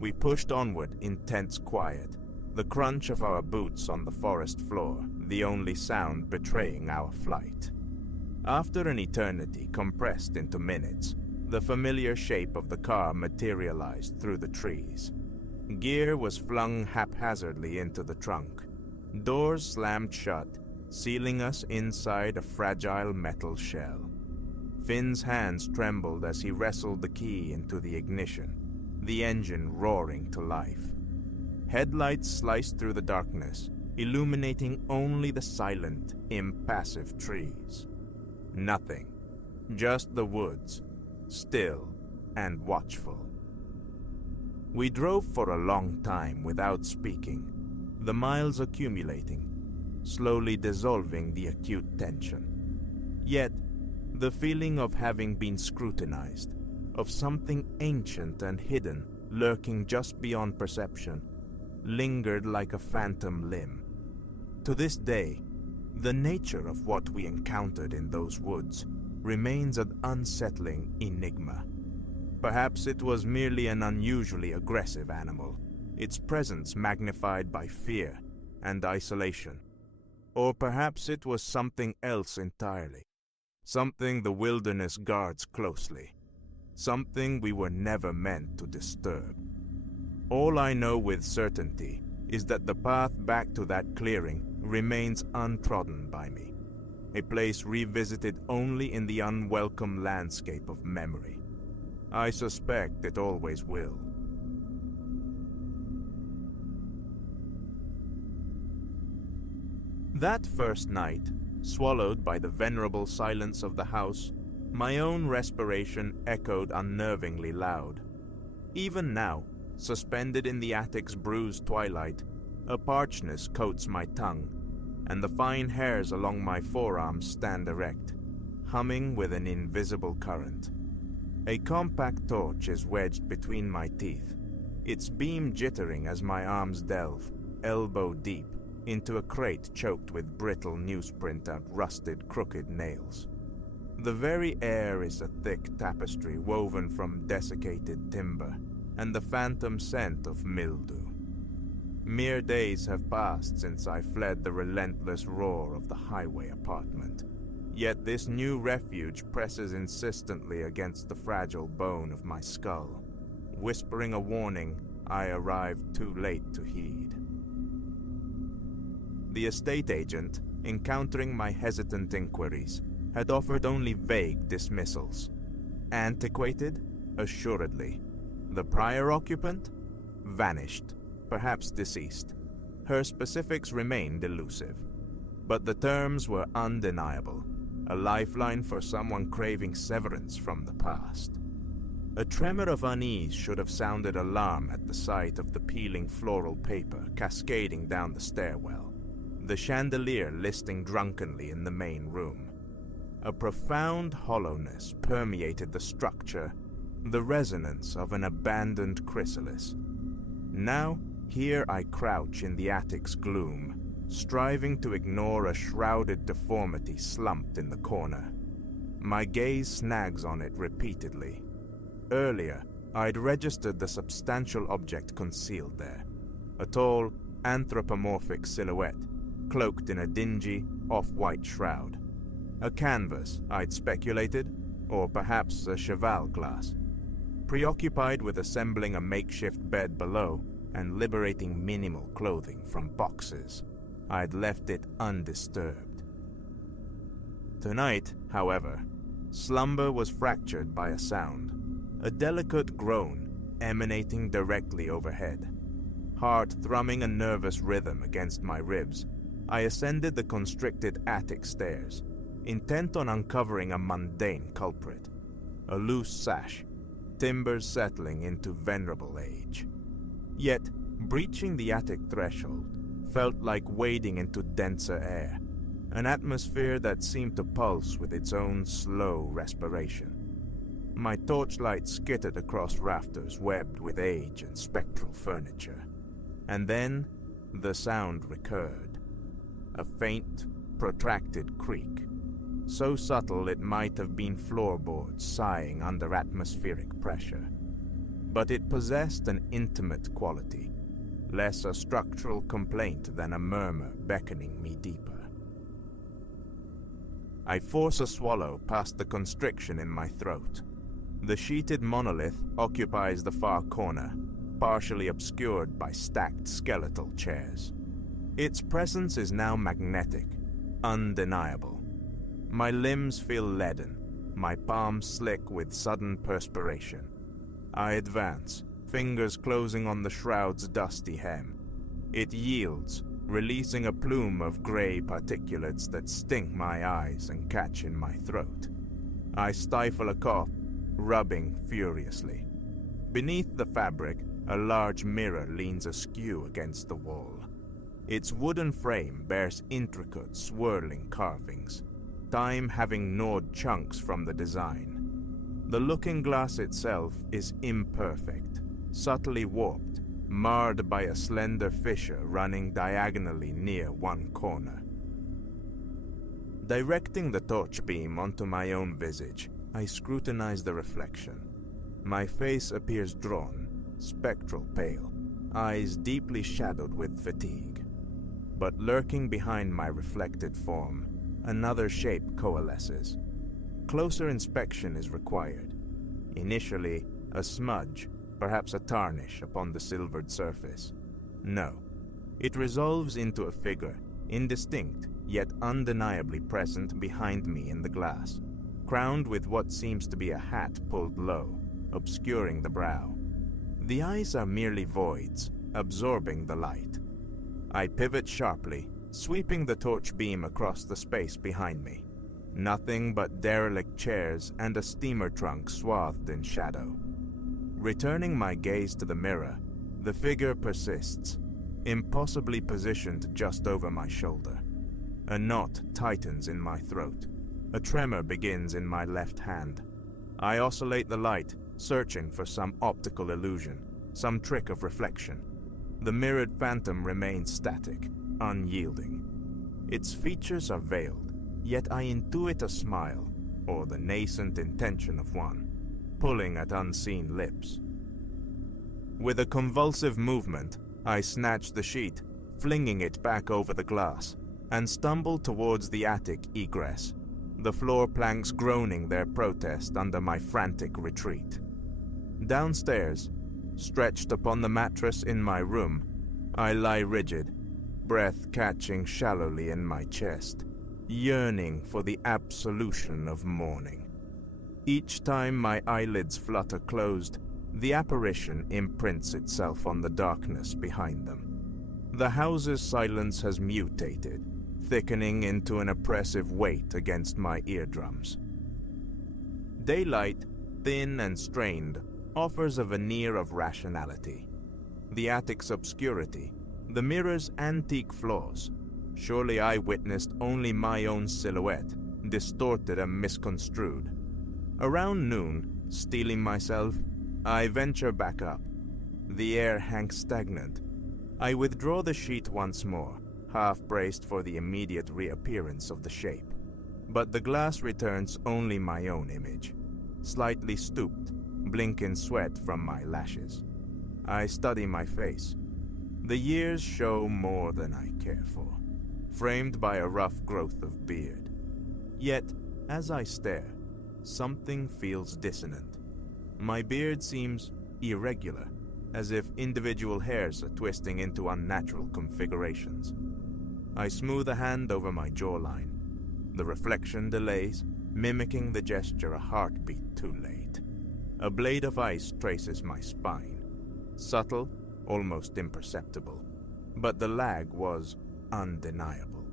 We pushed onward in tense quiet, the crunch of our boots on the forest floor, the only sound betraying our flight. After an eternity compressed into minutes, the familiar shape of the car materialized through the trees. Gear was flung haphazardly into the trunk. Doors slammed shut, sealing us inside a fragile metal shell. Finn's hands trembled as he wrestled the key into the ignition, the engine roaring to life. Headlights sliced through the darkness, illuminating only the silent, impassive trees. Nothing, just the woods, still and watchful. We drove for a long time without speaking, the miles accumulating, slowly dissolving the acute tension. Yet, the feeling of having been scrutinized, of something ancient and hidden lurking just beyond perception, lingered like a phantom limb. To this day, the nature of what we encountered in those woods remains an unsettling enigma. Perhaps it was merely an unusually aggressive animal, its presence magnified by fear and isolation. Or perhaps it was something else entirely, something the wilderness guards closely, something we were never meant to disturb. All I know with certainty is that the path back to that clearing remains untrodden by me, a place revisited only in the unwelcome landscape of memory. I suspect it always will. That first night, swallowed by the venerable silence of the house, my own respiration echoed unnervingly loud. Even now, suspended in the attic's bruised twilight, a parchness coats my tongue, and the fine hairs along my forearms stand erect, humming with an invisible current. A compact torch is wedged between my teeth, its beam jittering as my arms delve, elbow deep, into a crate choked with brittle newsprint and rusted crooked nails. The very air is a thick tapestry woven from desiccated timber, and the phantom scent of mildew. Mere days have passed since I fled the relentless roar of the highway apartment. Yet this new refuge presses insistently against the fragile bone of my skull, whispering a warning I arrived too late to heed. The estate agent, encountering my hesitant inquiries, had offered only vague dismissals. Antiquated? Assuredly. The prior occupant? Vanished, perhaps deceased. Her specifics remained elusive. But the terms were undeniable, a lifeline for someone craving severance from the past. A tremor of unease should have sounded alarm at the sight of the peeling floral paper cascading down the stairwell, the chandelier listing drunkenly in the main room. A profound hollowness permeated the structure, the resonance of an abandoned chrysalis. Now, here I crouch in the attic's gloom, striving to ignore a shrouded deformity slumped in the corner. My gaze snags on it repeatedly. Earlier, I'd registered the substantial object concealed there, a tall, anthropomorphic silhouette, cloaked in a dingy, off-white shroud. A canvas, I'd speculated, or perhaps a cheval glass. Preoccupied with assembling a makeshift bed below and liberating minimal clothing from boxes, I'd left it undisturbed. Tonight, however, slumber was fractured by a sound, a delicate groan emanating directly overhead. Heart thrumming a nervous rhythm against my ribs, I ascended the constricted attic stairs, intent on uncovering a mundane culprit. A loose sash, timbers settling into venerable age. Yet, breaching the attic threshold felt like wading into denser air, an atmosphere that seemed to pulse with its own slow respiration. My torchlight skittered across rafters webbed with age and spectral furniture. And then, the sound recurred. A faint, protracted creak, so subtle it might have been floorboards sighing under atmospheric pressure. But it possessed an intimate quality, less a structural complaint than a murmur beckoning me deeper. I force a swallow past the constriction in my throat. The sheeted monolith occupies the far corner, partially obscured by stacked skeletal chairs. Its presence is now magnetic, undeniable. My limbs feel leaden, my palms slick with sudden perspiration. I advance, fingers closing on the shroud's dusty hem. It yields, releasing a plume of gray particulates that sting my eyes and catch in my throat. I stifle a cough, rubbing furiously. Beneath the fabric, a large mirror leans askew against the wall. Its wooden frame bears intricate, swirling carvings, time having gnawed chunks from the design. The looking glass itself is imperfect, subtly warped, marred by a slender fissure running diagonally near one corner. Directing the torch beam onto my own visage, I scrutinize the reflection. My face appears drawn, spectral pale, eyes deeply shadowed with fatigue. But lurking behind my reflected form, another shape coalesces. Closer inspection is required. Initially, a smudge, perhaps a tarnish upon the silvered surface. No, it resolves into a figure, indistinct yet undeniably present behind me in the glass, crowned with what seems to be a hat pulled low, obscuring the brow. The eyes are merely voids, absorbing the light. I pivot sharply, sweeping the torch beam across the space behind me. Nothing but derelict chairs and a steamer trunk swathed in shadow. Returning my gaze to the mirror, the figure persists, impossibly positioned just over my shoulder. A knot tightens in my throat. A tremor begins in my left hand. I oscillate the light, searching for some optical illusion, some trick of reflection. The mirrored phantom remains static, unyielding. Its features are veiled, yet I intuit a smile, or the nascent intention of one, pulling at unseen lips. With a convulsive movement, I snatch the sheet, flinging it back over the glass, and stumble towards the attic egress, the floor planks groaning their protest under my frantic retreat. Downstairs, stretched upon the mattress in my room, I lie rigid, breath catching shallowly in my chest, yearning for the absolution of morning. Each time my eyelids flutter closed, the apparition imprints itself on the darkness behind them. The house's silence has mutated, thickening into an oppressive weight against my eardrums. Daylight, thin and strained, offers a veneer of rationality. The attic's obscurity, the mirror's antique flaws. Surely I witnessed only my own silhouette, distorted and misconstrued. Around noon, steeling myself, I venture back up. The air hangs stagnant. I withdraw the sheet once more, half-braced for the immediate reappearance of the shape. But the glass returns only my own image, slightly stooped, blinking sweat from my lashes. I study my face. The years show more than I care for, framed by a rough growth of beard. Yet, as I stare, something feels dissonant. My beard seems irregular, as if individual hairs are twisting into unnatural configurations. I smooth a hand over my jawline. The reflection delays, mimicking the gesture a heartbeat too late. A blade of ice traces my spine. Subtle, almost imperceptible, but the lag was undeniable.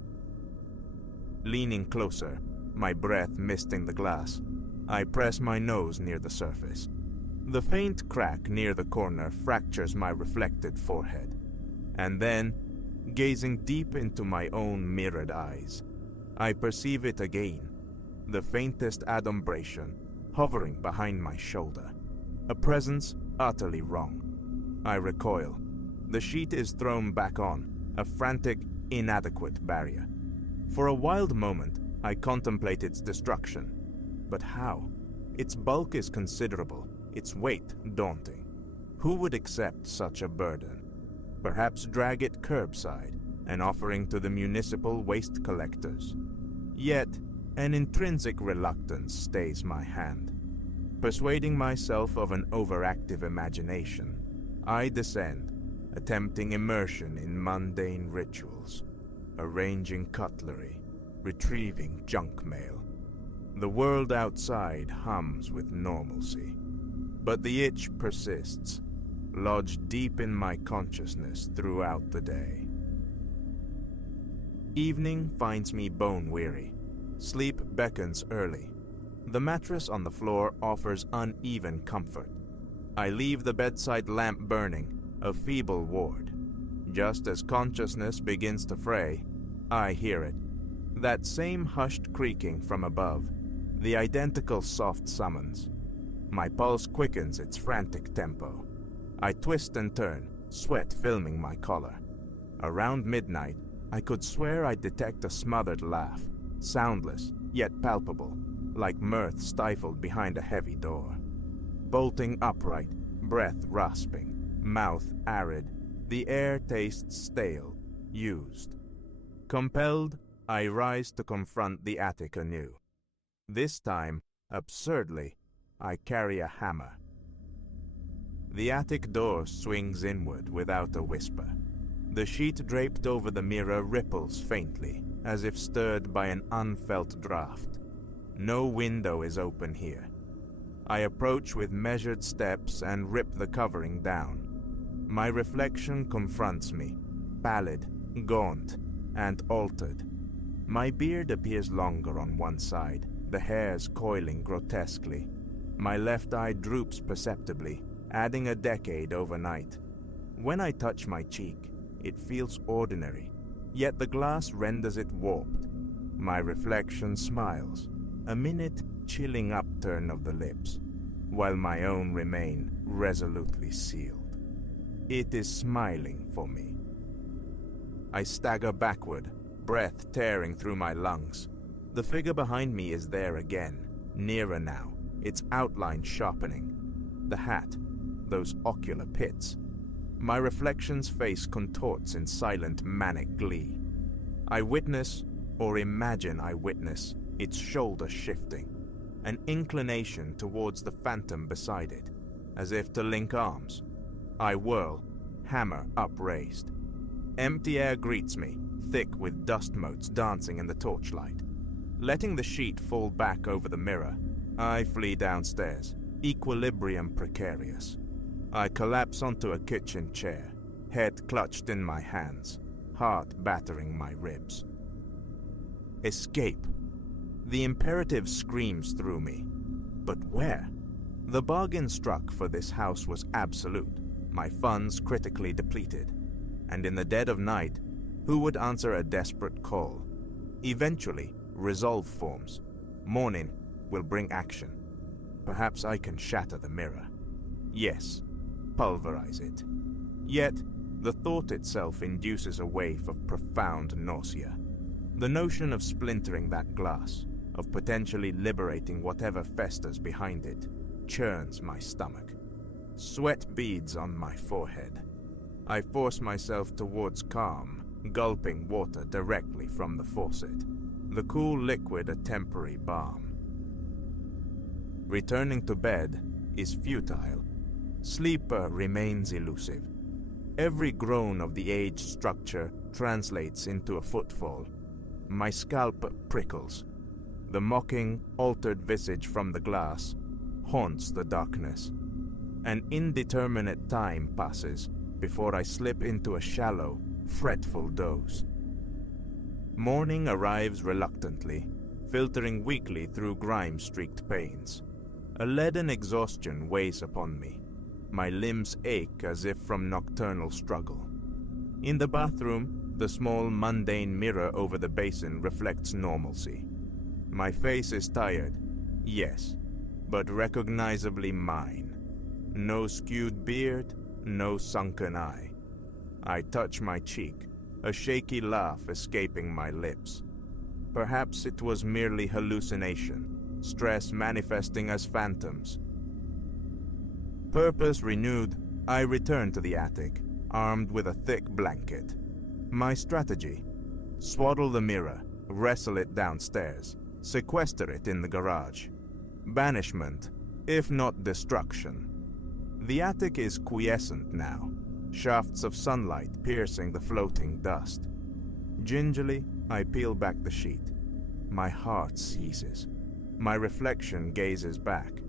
Leaning closer, my breath misting the glass, I press my nose near the surface. The faint crack near the corner fractures my reflected forehead. And then, gazing deep into my own mirrored eyes, I perceive it again, the faintest adumbration, hovering behind my shoulder. A presence utterly wrong. I recoil. The sheet is thrown back on, a frantic, inadequate barrier. For a wild moment, I contemplate its destruction. But how? Its bulk is considerable, its weight daunting. Who would accept such a burden? Perhaps drag it curbside, an offering to the municipal waste collectors. Yet, an intrinsic reluctance stays my hand. Persuading myself of an overactive imagination, I descend, attempting immersion in mundane rituals, arranging cutlery, retrieving junk mail. The world outside hums with normalcy, but the itch persists, lodged deep in my consciousness throughout the day. Evening finds me bone-weary. Sleep beckons early. The mattress on the floor offers uneven comfort. I leave the bedside lamp burning, a feeble ward. Just as consciousness begins to fray, I hear it. That same hushed creaking from above, the identical soft summons. My pulse quickens its frantic tempo. I twist and turn, sweat filming my collar. Around midnight, I could swear I detect a smothered laugh, soundless yet palpable, like mirth stifled behind a heavy door. Bolting upright, breath rasping, mouth arid, the air tastes stale, used. Compelled, I rise to confront the attic anew. This time, absurdly, I carry a hammer. The attic door swings inward without a whisper. The sheet draped over the mirror ripples faintly, as if stirred by an unfelt draft. No window is open here. I approach with measured steps and rip the covering down. My reflection confronts me, pallid, gaunt, and altered. My beard appears longer on one side, the hairs coiling grotesquely. My left eye droops perceptibly, adding a decade overnight. When I touch my cheek, it feels ordinary, yet the glass renders it warped. My reflection smiles, a minute chilling upturn of the lips, while my own remain resolutely sealed. It is smiling for me. I stagger backward, breath tearing through my lungs. The figure behind me is there again, nearer now, its outline sharpening. The hat, those ocular pits. My reflection's face contorts in silent manic glee. I witness, or imagine I witness, its shoulder shifting, an inclination towards the phantom beside it, as if to link arms. I whirl, hammer upraised. Empty air greets me, thick with dust motes dancing in the torchlight. Letting the sheet fall back over the mirror, I flee downstairs, equilibrium precarious. I collapse onto a kitchen chair, head clutched in my hands, heart battering my ribs. Escape. The imperative screams through me. But where? The bargain struck for this house was absolute, my funds critically depleted. And in the dead of night, who would answer a desperate call? Eventually, resolve forms. Morning will bring action. Perhaps I can shatter the mirror. Yes, pulverize it. Yet, the thought itself induces a wave of profound nausea. The notion of splintering that glass, of potentially liberating whatever festers behind it, churns my stomach. Sweat beads on my forehead. I force myself towards calm, gulping water directly from the faucet, the cool liquid a temporary balm. Returning to bed is futile. Sleeper remains elusive. Every groan of the aged structure translates into a footfall. My scalp prickles. The mocking, altered visage from the glass haunts the darkness. An indeterminate time passes before I slip into a shallow, fretful doze. Morning arrives reluctantly, filtering weakly through grime-streaked panes. A leaden exhaustion weighs upon me. My limbs ache as if from nocturnal struggle. In the bathroom, the small, mundane mirror over the basin reflects normalcy. My face is tired, yes, but recognizably mine. No skewed beard, no sunken eye. I touch my cheek, a shaky laugh escaping my lips. Perhaps it was merely hallucination, stress manifesting as phantoms. Purpose renewed, I return to the attic, armed with a thick blanket. My strategy: swaddle the mirror, wrestle it downstairs, sequester it in the garage. Banishment, if not destruction. The attic is quiescent now, shafts of sunlight piercing the floating dust. Gingerly, I peel back the sheet. My heart seizes. My reflection gazes back.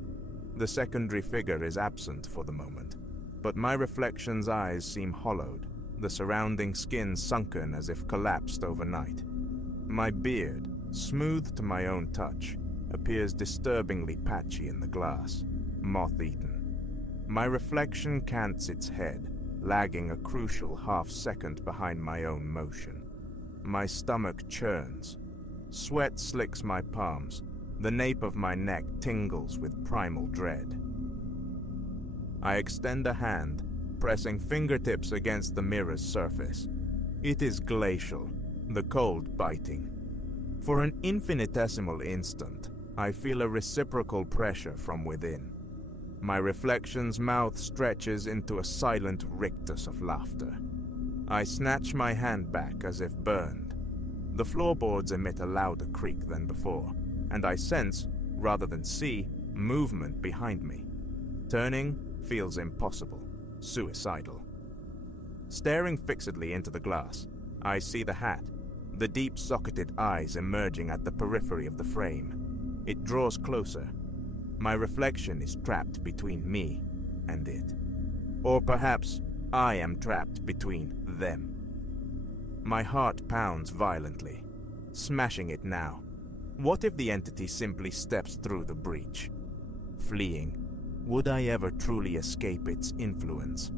The secondary figure is absent for the moment, but my reflection's eyes seem hollowed, the surrounding skin sunken as if collapsed overnight. My beard, smooth to my own touch, appears disturbingly patchy in the glass, moth-eaten. My reflection cants its head, lagging a crucial half-second behind my own motion. My stomach churns. Sweat slicks my palms, The nape of my neck tingles with primal dread. I extend a hand, pressing fingertips against the mirror's surface. It is glacial, the cold biting. For an infinitesimal instant, I feel a reciprocal pressure from within. My reflection's mouth stretches into a silent rictus of laughter. I snatch my hand back as if burned. The floorboards emit a louder creak than before, and I sense, rather than see, movement behind me. Turning feels impossible, suicidal. Staring fixedly into the glass, I see the hat, the deep-socketed eyes emerging at the periphery of the frame. It draws closer. My reflection is trapped between me and it. Or perhaps I am trapped between them. My heart pounds violently, smashing it now. What if the entity simply steps through the breach? Fleeing, would I ever truly escape its influence?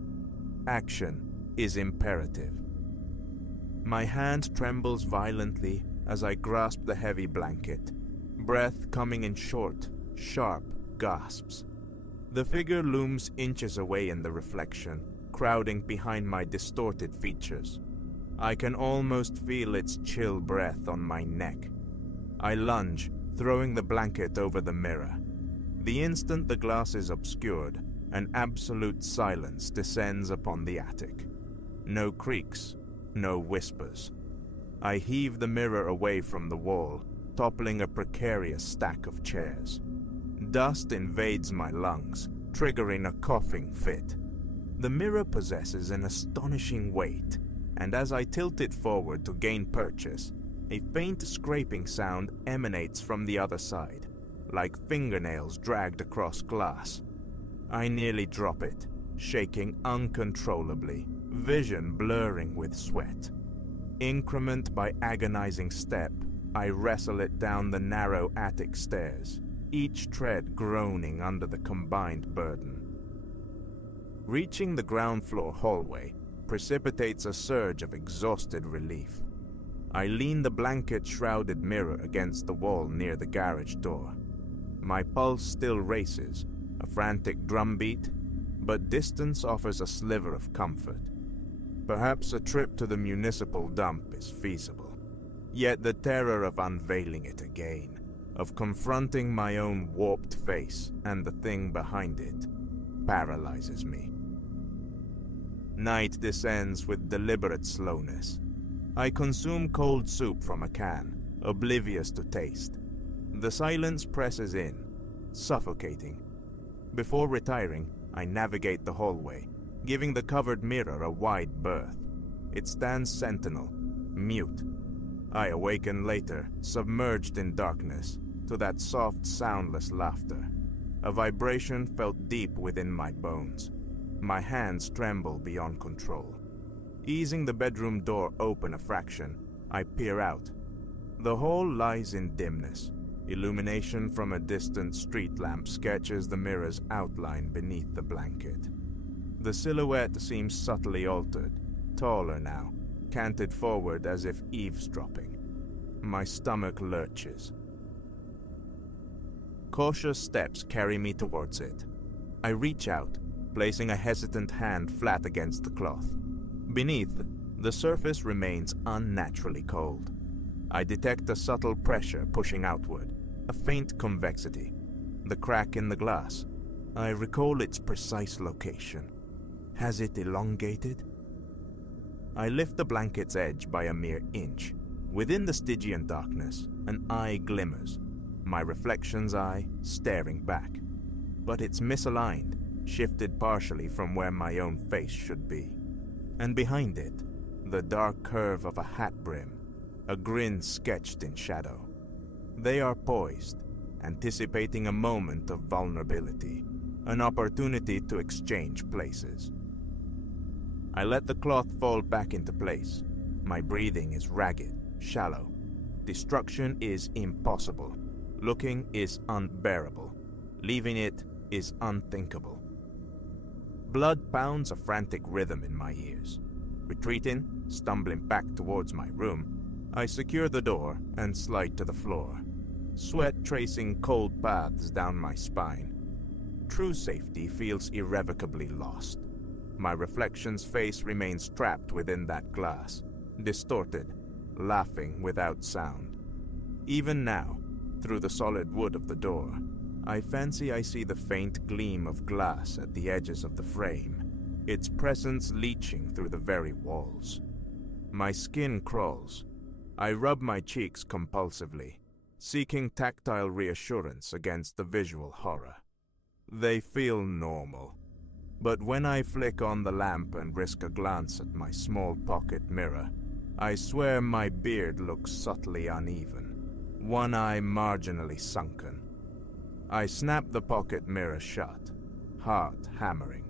Action is imperative. My hand trembles violently as I grasp the heavy blanket, breath coming in short, sharp gasps. The figure looms inches away in the reflection, crowding behind my distorted features. I can almost feel its chill breath on my neck. I lunge, throwing the blanket over the mirror. The instant the glass is obscured, an absolute silence descends upon the attic. No creaks, no whispers. I heave the mirror away from the wall, toppling a precarious stack of chairs. Dust invades my lungs, triggering a coughing fit. The mirror possesses an astonishing weight, and as I tilt it forward to gain purchase, a faint scraping sound emanates from the other side, like fingernails dragged across glass. I nearly drop it, shaking uncontrollably, vision blurring with sweat. Increment by agonizing step, I wrestle it down the narrow attic stairs, each tread groaning under the combined burden. Reaching the ground floor hallway precipitates a surge of exhausted relief. I lean the blanket-shrouded mirror against the wall near the garage door. My pulse still races, a frantic drumbeat, but distance offers a sliver of comfort. Perhaps a trip to the municipal dump is feasible. Yet the terror of unveiling it again, of confronting my own warped face and the thing behind it, paralyzes me. Night descends with deliberate slowness. I consume cold soup from a can, oblivious to taste. The silence presses in, suffocating. Before retiring, I navigate the hallway, giving the covered mirror a wide berth. It stands sentinel, mute. I awaken later, submerged in darkness, to that soft, soundless laughter. A vibration felt deep within my bones. My hands tremble beyond control. Easing the bedroom door open a fraction, I peer out. The hall lies in dimness. Illumination from a distant street lamp sketches the mirror's outline beneath the blanket. The silhouette seems subtly altered, taller now, canted forward as if eavesdropping. My stomach lurches. Cautious steps carry me towards it. I reach out, placing a hesitant hand flat against the cloth. Beneath, the surface remains unnaturally cold. I detect a subtle pressure pushing outward, a faint convexity. The crack in the glass. I recall its precise location. Has it elongated? I lift the blanket's edge by a mere inch. Within the Stygian darkness, an eye glimmers. My reflection's eye staring back. But it's misaligned, shifted partially from where my own face should be. And behind it, the dark curve of a hat brim, a grin sketched in shadow. They are poised, anticipating a moment of vulnerability, an opportunity to exchange places. I let the cloth fall back into place. My breathing is ragged, shallow. Destruction is impossible. Looking is unbearable. Leaving it is unthinkable. Blood pounds a frantic rhythm in my ears. Retreating, stumbling back towards my room, I secure the door and slide to the floor. sweat tracing cold paths down my spine. True safety feels irrevocably lost. My reflection's face remains trapped within that glass, distorted, laughing without sound. Even now, through the solid wood of the door, I fancy I see the faint gleam of glass at the edges of the frame, its presence leaching through the very walls. My skin crawls. I rub my cheeks compulsively, seeking tactile reassurance against the visual horror. They feel normal. But when I flick on the lamp and risk a glance at my small pocket mirror, I swear my beard looks subtly uneven, one eye marginally sunken. I snap the pocket mirror shut, heart hammering.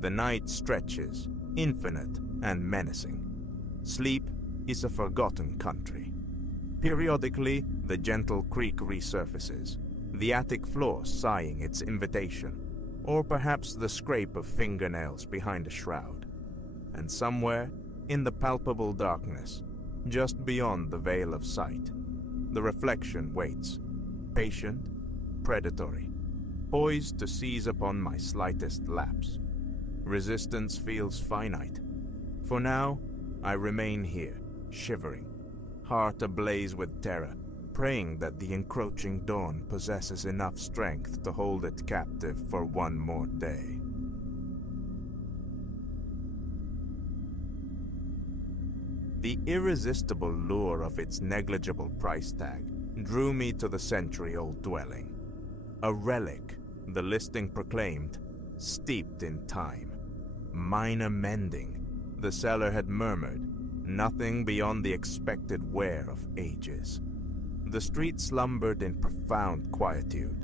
The night stretches, infinite and menacing. Sleep is a forgotten country. Periodically, the gentle creak resurfaces, the attic floor sighing its invitation, or perhaps the scrape of fingernails behind a shroud. And somewhere, in the palpable darkness, just beyond the veil of sight, the reflection waits, patient, predatory, poised to seize upon my slightest lapse. Resistance feels finite. For now, I remain here, shivering, heart ablaze with terror, praying that the encroaching dawn possesses enough strength to hold it captive for one more day. The irresistible lure of its negligible price tag drew me to the century-old dwelling. A relic, the listing proclaimed, steeped in time. Minor mending, the seller had murmured, nothing beyond the expected wear of ages. The street slumbered in profound quietude,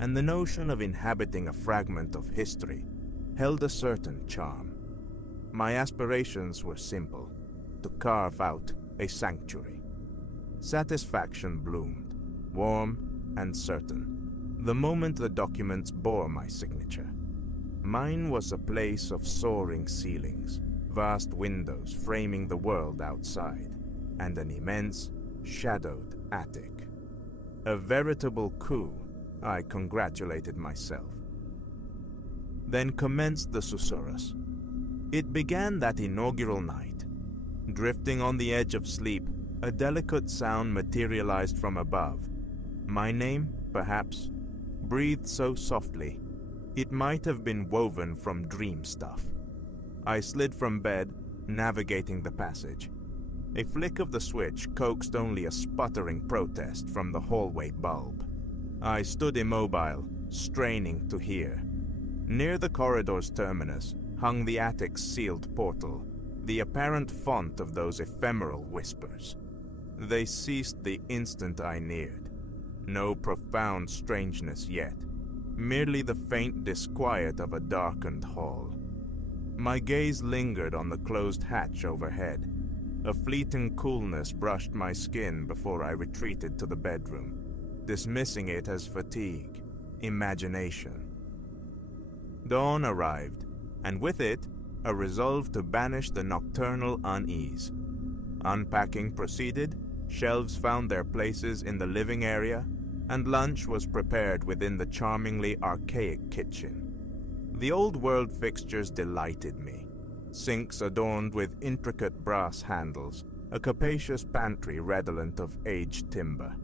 and the notion of inhabiting a fragment of history held a certain charm. My aspirations were simple, to carve out a sanctuary. Satisfaction bloomed, warm and certain, the moment the documents bore my signature. Mine was a place of soaring ceilings, vast windows framing the world outside, and an immense, shadowed attic. A veritable coup, I congratulated myself. Then commenced the susurrus. It began that inaugural night. Drifting on the edge of sleep, a delicate sound materialized from above. My name, perhaps, breathed so softly, it might have been woven from dream stuff. I slid from bed, navigating the passage. A flick of the switch coaxed only a sputtering protest from the hallway bulb. I stood immobile, straining to hear. Near the corridor's terminus hung the attic's sealed portal, the apparent font of those ephemeral whispers. They ceased the instant I neared. No profound strangeness yet, merely the faint disquiet of a darkened hall. My gaze lingered on the closed hatch overhead. A fleeting coolness brushed my skin before I retreated to the bedroom, dismissing it as fatigue, imagination. Dawn arrived, and with it, a resolve to banish the nocturnal unease. Unpacking proceeded, shelves found their places in the living area, and lunch was prepared within the charmingly archaic kitchen. The old-world fixtures delighted me. Sinks adorned with intricate brass handles, a capacious pantry redolent of aged timber.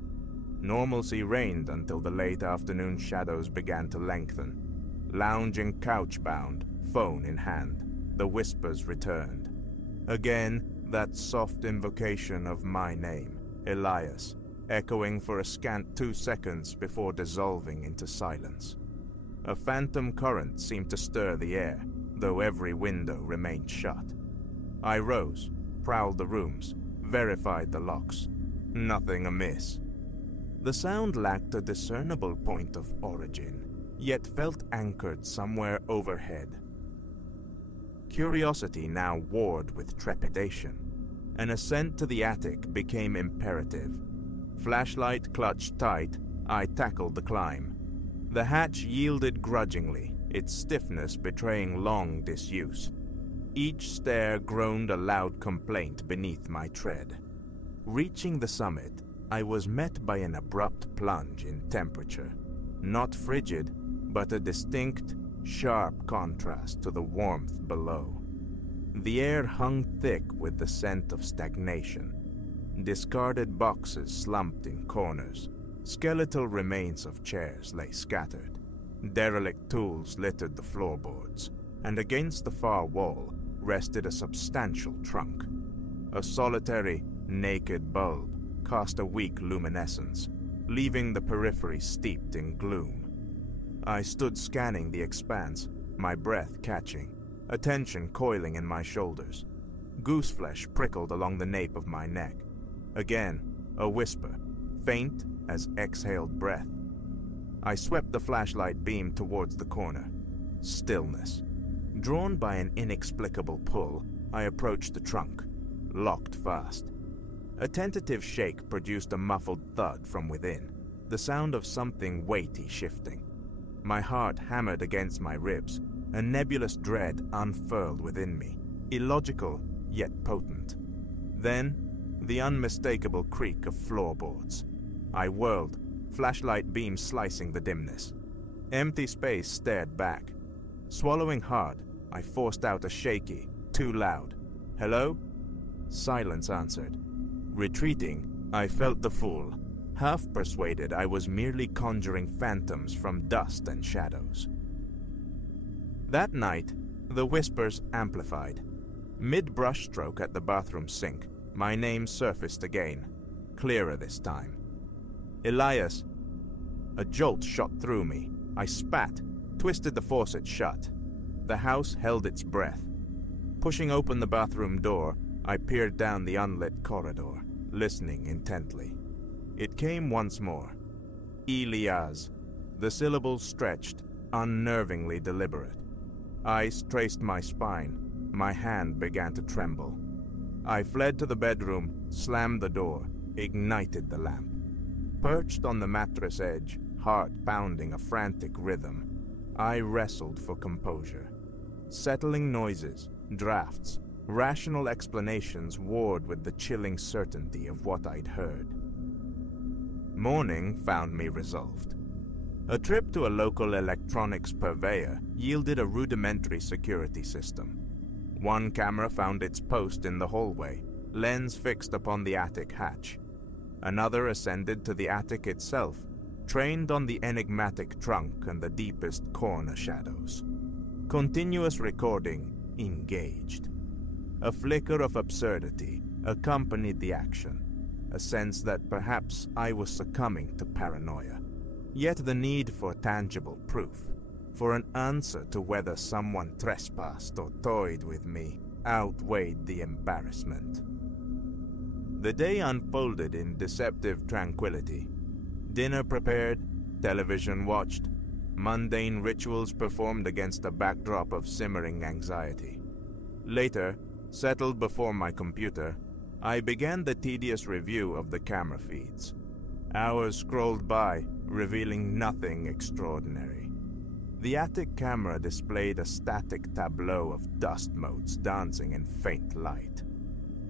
Normalcy reigned until the late afternoon shadows began to lengthen. Lounging couch-bound, phone in hand, the whispers returned. Again, that soft invocation of my name, Elias, echoing for a scant 2 seconds before dissolving into silence. A phantom current seemed to stir the air, though every window remained shut. I rose, prowled the rooms, verified the locks. Nothing amiss. The sound lacked a discernible point of origin, yet felt anchored somewhere overhead. Curiosity now warred with trepidation. An ascent to the attic became imperative. Flashlight clutched tight, I tackled the climb. The hatch yielded grudgingly, its stiffness betraying long disuse. Each stair groaned a loud complaint beneath my tread. Reaching the summit, I was met by an abrupt plunge in temperature. Not frigid, but a distinct, sharp contrast to the warmth below. The air hung thick with the scent of stagnation. Discarded boxes slumped in corners. Skeletal remains of chairs lay scattered. Derelict tools littered the floorboards, and against the far wall rested a substantial trunk. A solitary, naked bulb cast a weak luminescence, leaving the periphery steeped in gloom. I stood scanning the expanse, my breath catching, attention coiling in my shoulders. Gooseflesh prickled along the nape of my neck. Again, a whisper, faint as exhaled breath. I swept the flashlight beam towards the corner. Stillness. Drawn by an inexplicable pull, I approached the trunk, locked fast. A tentative shake produced a muffled thud from within, the sound of something weighty shifting. My heart hammered against my ribs, a nebulous dread unfurled within me, illogical yet potent. Then, the unmistakable creak of floorboards. I whirled, flashlight beam slicing the dimness. Empty space stared back. Swallowing hard, I forced out a shaky, too loud, "Hello?" Silence answered. Retreating, I felt the fool, half persuaded I was merely conjuring phantoms from dust and shadows. That night, the whispers amplified. Mid-brushstroke at the bathroom sink, my name surfaced again, clearer this time. Elias. A jolt shot through me. I spat, twisted the faucet shut. The house held its breath. Pushing open the bathroom door, I peered down the unlit corridor, listening intently. It came once more. Elias. The syllables stretched, unnervingly deliberate. Ice traced my spine. My hand began to tremble. I fled to the bedroom, slammed the door, ignited the lamp. Perched on the mattress edge, heart pounding a frantic rhythm, I wrestled for composure. Settling noises, drafts, rational explanations warred with the chilling certainty of what I'd heard. Morning found me resolved. A trip to a local electronics purveyor yielded a rudimentary security system. One camera found its post in the hallway, lens fixed upon the attic hatch. Another ascended to the attic itself, trained on the enigmatic trunk and the deepest corner shadows. Continuous recording engaged. A flicker of absurdity accompanied the action, a sense that perhaps I was succumbing to paranoia. Yet the need for tangible proof, for an answer to whether someone trespassed or toyed with me, outweighed the embarrassment. The day unfolded in deceptive tranquility. Dinner prepared, television watched, mundane rituals performed against a backdrop of simmering anxiety. Later, settled before my computer, I began the tedious review of the camera feeds. Hours scrolled by, revealing nothing extraordinary. The attic camera displayed a static tableau of dust motes dancing in faint light.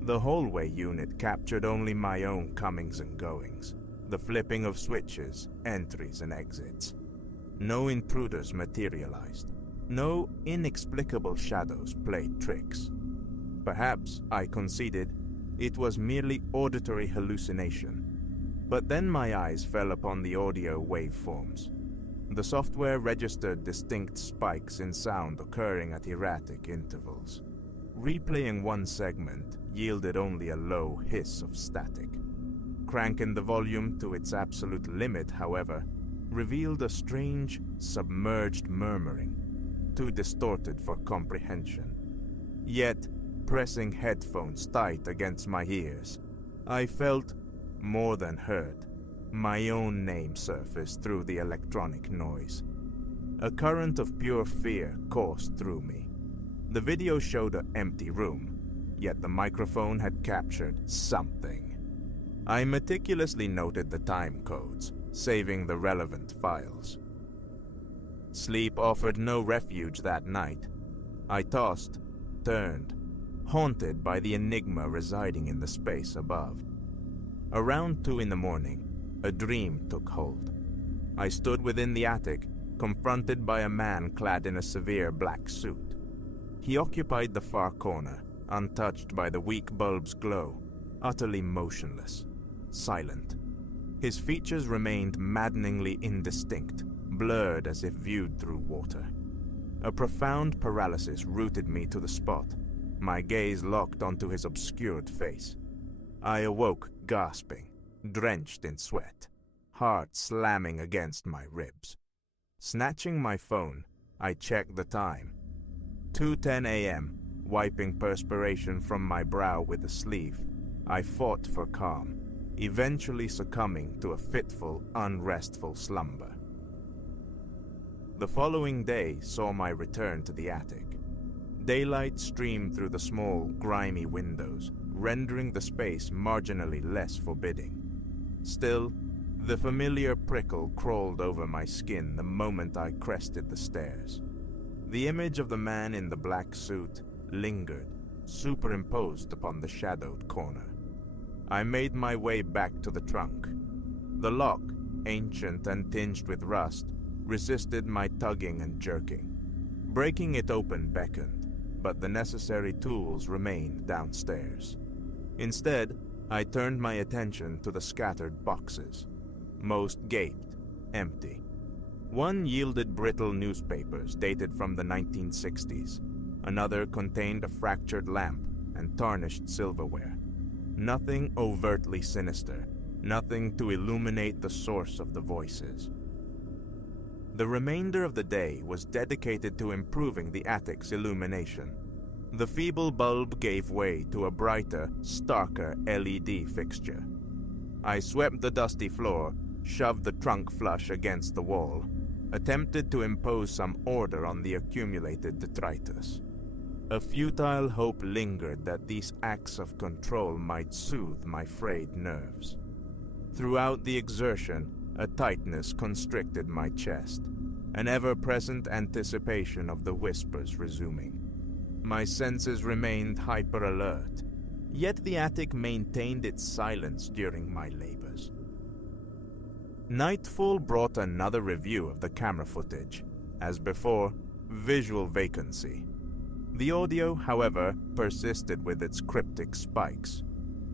The hallway unit captured only my own comings and goings, the flipping of switches, entries and exits. No intruders materialized. No inexplicable shadows played tricks. Perhaps, I conceded, it was merely auditory hallucination. But then my eyes fell upon the audio waveforms. The software registered distinct spikes in sound occurring at erratic intervals. Replaying one segment yielded only a low hiss of static. Cranking the volume to its absolute limit, however, revealed a strange, submerged murmuring, too distorted for comprehension. Yet, pressing headphones tight against my ears, I felt, more than heard, my own name surface through the electronic noise. A current of pure fear coursed through me. The video showed an empty room, yet the microphone had captured something. I meticulously noted the time codes, saving the relevant files. Sleep offered no refuge that night. I tossed, turned, haunted by the enigma residing in the space above. Around 2 in the morning, a dream took hold. I stood within the attic, confronted by a man clad in a severe black suit. He occupied the far corner, untouched by the weak bulb's glow, utterly motionless, silent. His features remained maddeningly indistinct, blurred as if viewed through water. A profound paralysis rooted me to the spot, my gaze locked onto his obscured face. I awoke gasping, drenched in sweat, heart slamming against my ribs. Snatching my phone, I checked the time. 2:10 a.m., wiping perspiration from my brow with a sleeve, I fought for calm, eventually succumbing to a fitful, unrestful slumber. The following day saw my return to the attic. Daylight streamed through the small, grimy windows, rendering the space marginally less forbidding. Still, the familiar prickle crawled over my skin the moment I crested the stairs. The image of the man in the black suit lingered, superimposed upon the shadowed corner. I made my way back to the trunk. The lock, ancient and tinged with rust, resisted my tugging and jerking. Breaking it open beckoned, but the necessary tools remained downstairs. Instead, I turned my attention to the scattered boxes. Most gaped, empty. One yielded brittle newspapers dated from the 1960s. Another contained a fractured lamp and tarnished silverware. Nothing overtly sinister, nothing to illuminate the source of the voices. The remainder of the day was dedicated to improving the attic's illumination. The feeble bulb gave way to a brighter, starker LED fixture. I swept the dusty floor, shoved the trunk flush against the wall, attempted to impose some order on the accumulated detritus. A futile hope lingered that these acts of control might soothe my frayed nerves. Throughout the exertion, a tightness constricted my chest, an ever-present anticipation of the whispers resuming. My senses remained hyper-alert, yet the attic maintained its silence during my labors. Nightfall brought another review of the camera footage. As before, visual vacancy. The audio, however, persisted with its cryptic spikes.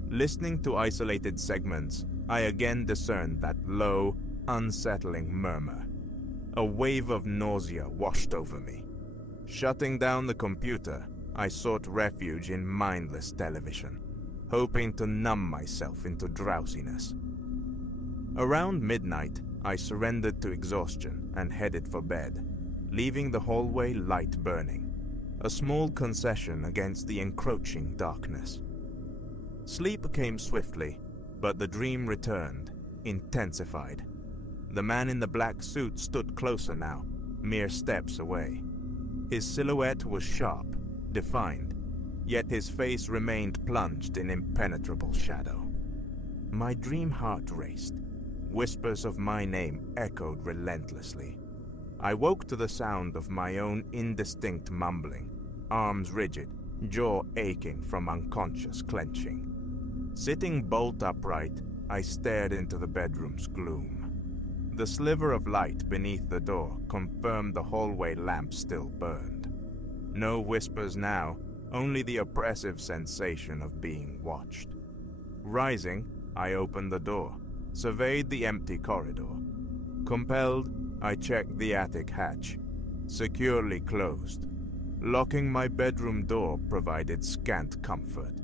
Listening to isolated segments, I again discerned that low, unsettling murmur. A wave of nausea washed over me. Shutting down the computer, I sought refuge in mindless television, hoping to numb myself into drowsiness. Around midnight, I surrendered to exhaustion and headed for bed, leaving the hallway light burning, a small concession against the encroaching darkness. Sleep came swiftly, but the dream returned, intensified. The man in the black suit stood closer now, mere steps away. His silhouette was sharp, defined, yet his face remained plunged in impenetrable shadow. My dream heart raced. Whispers of my name echoed relentlessly. I woke to the sound of my own indistinct mumbling, arms rigid, jaw aching from unconscious clenching. Sitting bolt upright, I stared into the bedroom's gloom. The sliver of light beneath the door confirmed the hallway lamp still burned. No whispers now, only the oppressive sensation of being watched. Rising, I opened the door, surveyed the empty corridor. Compelled, I checked the attic hatch, securely closed. Locking my bedroom door provided scant comfort.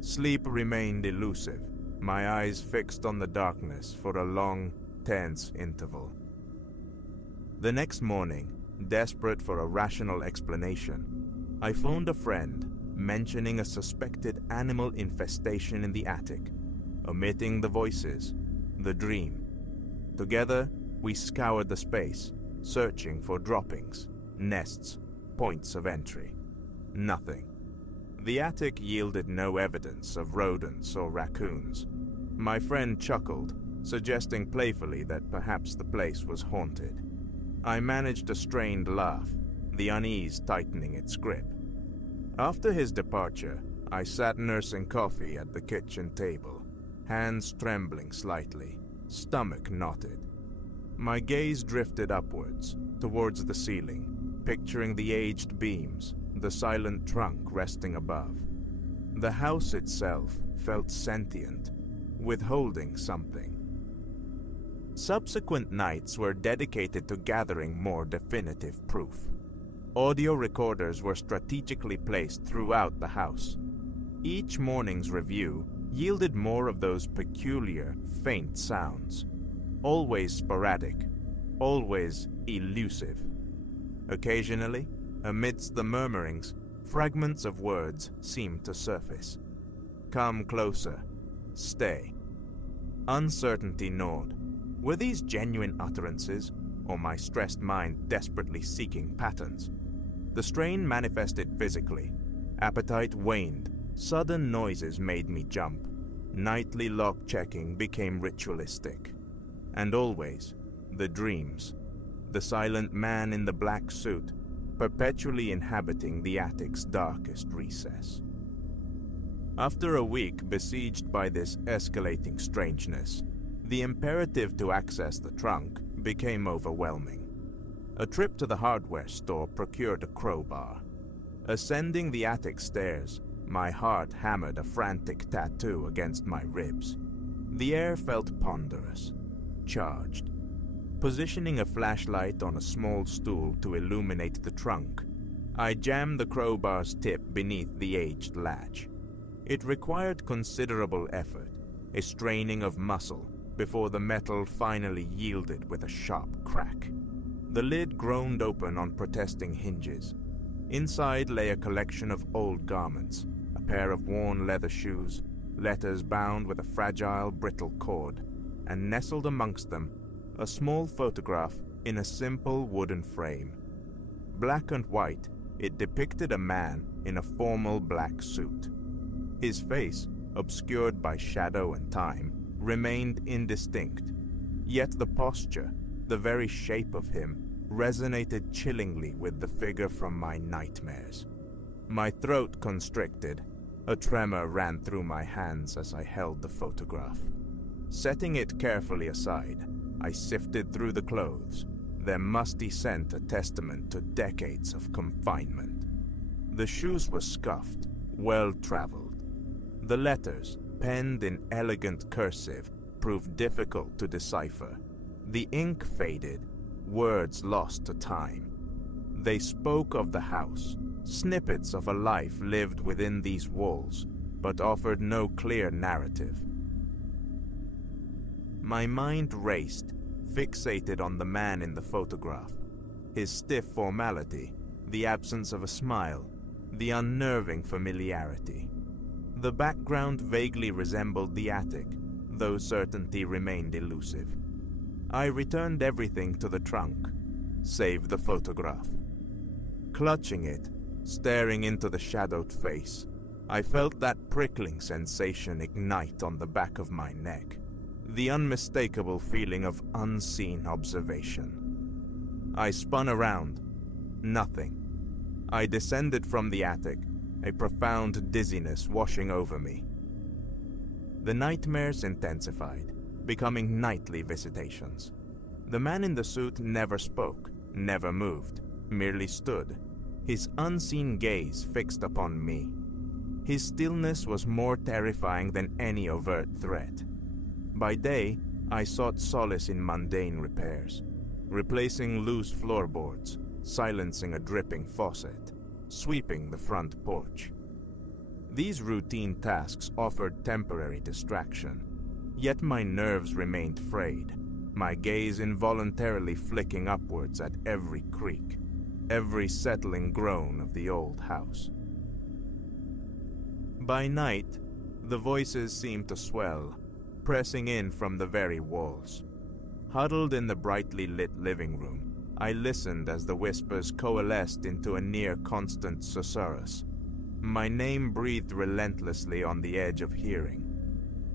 Sleep remained elusive, my eyes fixed on the darkness for a long, tense interval. The next morning, desperate for a rational explanation, I phoned a friend, mentioning a suspected animal infestation in the attic, omitting the voices, the dream. Together, we scoured the space, searching for droppings, nests, points of entry. Nothing. The attic yielded no evidence of rodents or raccoons. My friend chuckled, suggesting playfully that perhaps the place was haunted. I managed a strained laugh, the unease tightening its grip. After his departure, I sat nursing coffee at the kitchen table. hands trembling slightly, stomach knotted. My gaze drifted upwards, towards the ceiling, picturing the aged beams, the silent trunk resting above. The house itself felt sentient, withholding something. Subsequent nights were dedicated to gathering more definitive proof. Audio recorders were strategically placed throughout the house. Each morning's review yielded more of those peculiar, faint sounds. Always sporadic, always elusive. Occasionally, amidst the murmurings, fragments of words seemed to surface. Come closer. Stay. Uncertainty gnawed. Were these genuine utterances, or my stressed mind desperately seeking patterns? The strain manifested physically. Appetite waned. Sudden noises made me jump. Nightly lock-checking became ritualistic. And always, the dreams. The silent man in the black suit, perpetually inhabiting the attic's darkest recess. After a week besieged by this escalating strangeness, the imperative to access the trunk became overwhelming. A trip to the hardware store procured a crowbar. Ascending the attic stairs, my heart hammered a frantic tattoo against my ribs. The air felt ponderous, charged. Positioning a flashlight on a small stool to illuminate the trunk, I jammed the crowbar's tip beneath the aged latch. It required considerable effort, a straining of muscle, before the metal finally yielded with a sharp crack. The lid groaned open on protesting hinges. Inside lay a collection of old garments, a pair of worn leather shoes, letters bound with a fragile, brittle cord, and nestled amongst them, a small photograph in a simple wooden frame. Black and white, it depicted a man in a formal black suit. His face, obscured by shadow and time, remained indistinct, yet the posture, the very shape of him, resonated chillingly with the figure from my nightmares. My throat constricted. A tremor ran through my hands as I held the photograph. Setting it carefully aside, I sifted through the clothes, their musty scent a testament to decades of confinement. The shoes were scuffed, well-traveled. The letters, penned in elegant cursive, proved difficult to decipher. The ink faded, words lost to time. They spoke of the house, snippets of a life lived within these walls, but offered no clear narrative. My mind raced, fixated on the man in the photograph. His stiff formality, the absence of a smile, the unnerving familiarity. The background vaguely resembled the attic, though certainty remained elusive. I returned everything to the trunk, save the photograph. Clutching it, staring into the shadowed face, I felt that prickling sensation ignite on the back of my neck, the unmistakable feeling of unseen observation. I spun around. Nothing. I descended from the attic, a profound dizziness washing over me. The nightmares intensified, becoming nightly visitations. The man in the suit never spoke, never moved, merely stood, his unseen gaze fixed upon me. His stillness was more terrifying than any overt threat. By day, I sought solace in mundane repairs, replacing loose floorboards, silencing a dripping faucet, sweeping the front porch. These routine tasks offered temporary distraction, yet my nerves remained frayed, my gaze involuntarily flicking upwards at every creak, every settling groan of the old house. By night, the voices seemed to swell, pressing in from the very walls. Huddled in the brightly lit living room, I listened as the whispers coalesced into a near-constant susurrus. My name breathed relentlessly on the edge of hearing.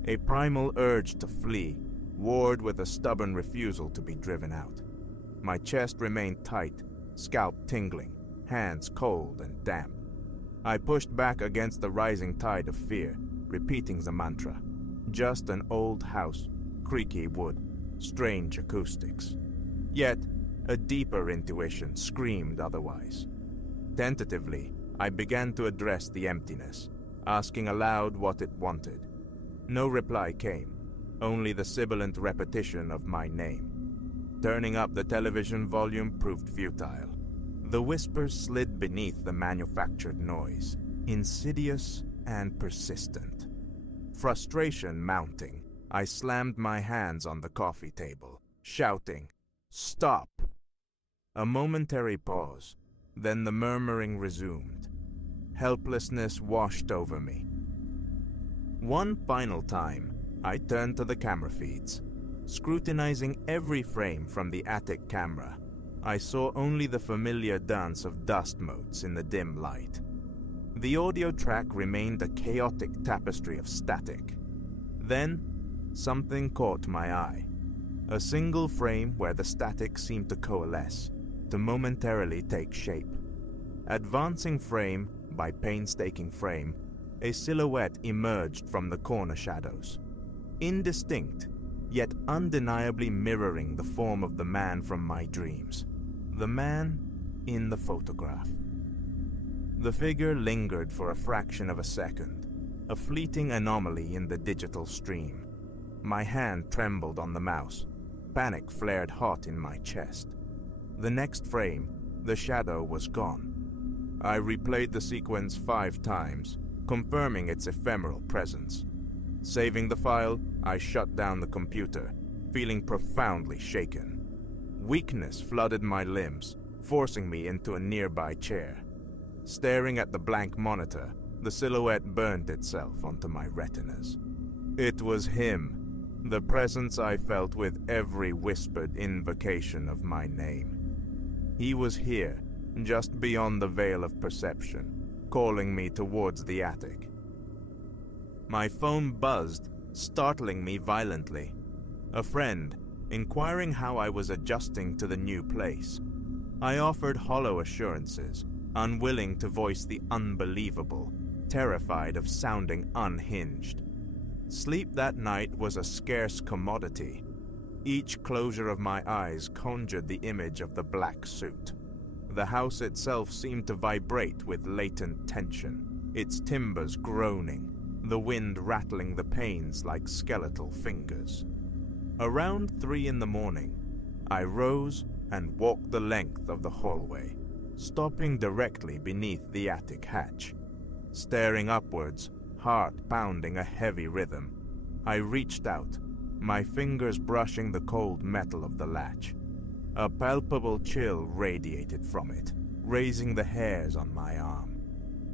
A primal urge to flee warred with a stubborn refusal to be driven out. My chest remained tight, scalp tingling, hands cold and damp. I pushed back against the rising tide of fear, repeating the mantra. Just an old house, creaky wood, strange acoustics. Yet, a deeper intuition screamed otherwise. Tentatively, I began to address the emptiness, asking aloud what it wanted. No reply came, only the sibilant repetition of my name. Turning up the television volume proved futile. The whispers slid beneath the manufactured noise, insidious and persistent. Frustration mounting, I slammed my hands on the coffee table, shouting, "Stop!" A momentary pause, then the murmuring resumed. Helplessness washed over me. One final time, I turned to the camera feeds. Scrutinizing every frame from the attic camera, I saw only the familiar dance of dust motes in the dim light. The audio track remained a chaotic tapestry of static. Then, something caught my eye. A single frame where the static seemed to coalesce, to momentarily take shape. Advancing frame by painstaking frame, a silhouette emerged from the corner shadows. Indistinct, yet undeniably mirroring the form of the man from my dreams. The man in the photograph. The figure lingered for a fraction of a second, a fleeting anomaly in the digital stream. My hand trembled on the mouse. Panic flared hot in my chest. The next frame, the shadow was gone. I replayed the sequence 5 times, confirming its ephemeral presence. Saving the file, I shut down the computer, feeling profoundly shaken. Weakness flooded my limbs, forcing me into a nearby chair. Staring at the blank monitor, the silhouette burned itself onto my retinas. It was him, the presence I felt with every whispered invocation of my name. He was here, just beyond the veil of perception, calling me towards the attic. My phone buzzed, startling me violently. A friend, inquiring how I was adjusting to the new place. I offered hollow assurances, unwilling to voice the unbelievable, terrified of sounding unhinged. Sleep that night was a scarce commodity. Each closure of my eyes conjured the image of the black suit. The house itself seemed to vibrate with latent tension, its timbers groaning, the wind rattling the panes like skeletal fingers. Around 3 in the morning, I rose and walked the length of the hallway, stopping directly beneath the attic hatch. Staring upwards, heart pounding a heavy rhythm, I reached out, my fingers brushing the cold metal of the latch. A palpable chill radiated from it, raising the hairs on my arm.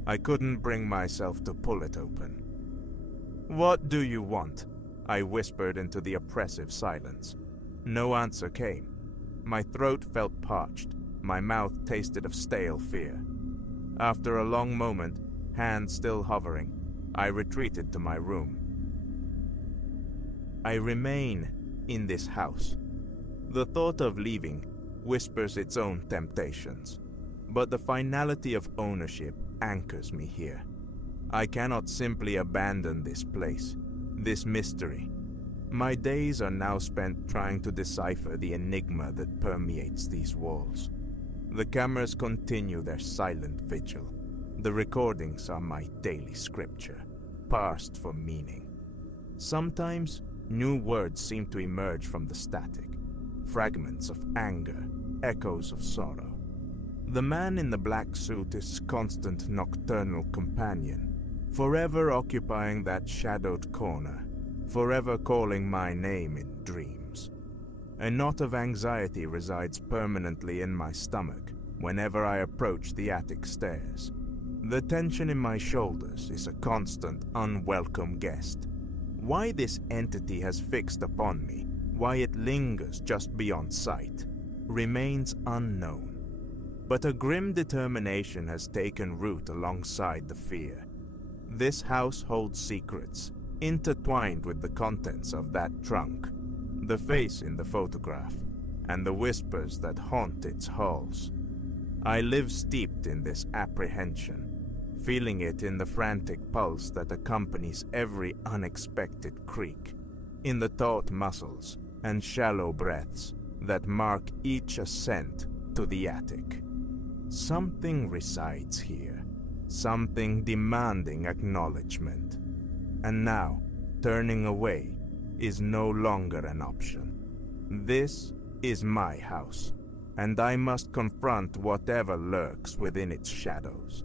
I couldn't bring myself to pull it open. "What do you want?" I whispered into the oppressive silence. No answer came. My throat felt parched, my mouth tasted of stale fear. After a long moment, hands still hovering, I retreated to my room. I remain in this house. The thought of leaving whispers its own temptations, but the finality of ownership anchors me here. I cannot simply abandon this place, this mystery. My days are now spent trying to decipher the enigma that permeates these walls. The cameras continue their silent vigil. The recordings are my daily scripture, parsed for meaning. Sometimes, new words seem to emerge from the static, fragments of anger, echoes of sorrow. The man in the black suit is constant nocturnal companion, forever occupying that shadowed corner, forever calling my name in dreams. A knot of anxiety resides permanently in my stomach whenever I approach the attic stairs. The tension in my shoulders is a constant, unwelcome guest. Why this entity has fixed upon me, why it lingers just beyond sight, remains unknown. But a grim determination has taken root alongside the fear. This house holds secrets, intertwined with the contents of that trunk, the face in the photograph, and the whispers that haunt its halls. I live steeped in this apprehension, feeling it in the frantic pulse that accompanies every unexpected creak, in the taut muscles and shallow breaths that mark each ascent to the attic. Something resides here, something demanding acknowledgement. And now, turning away is no longer an option. This is my house, and I must confront whatever lurks within its shadows.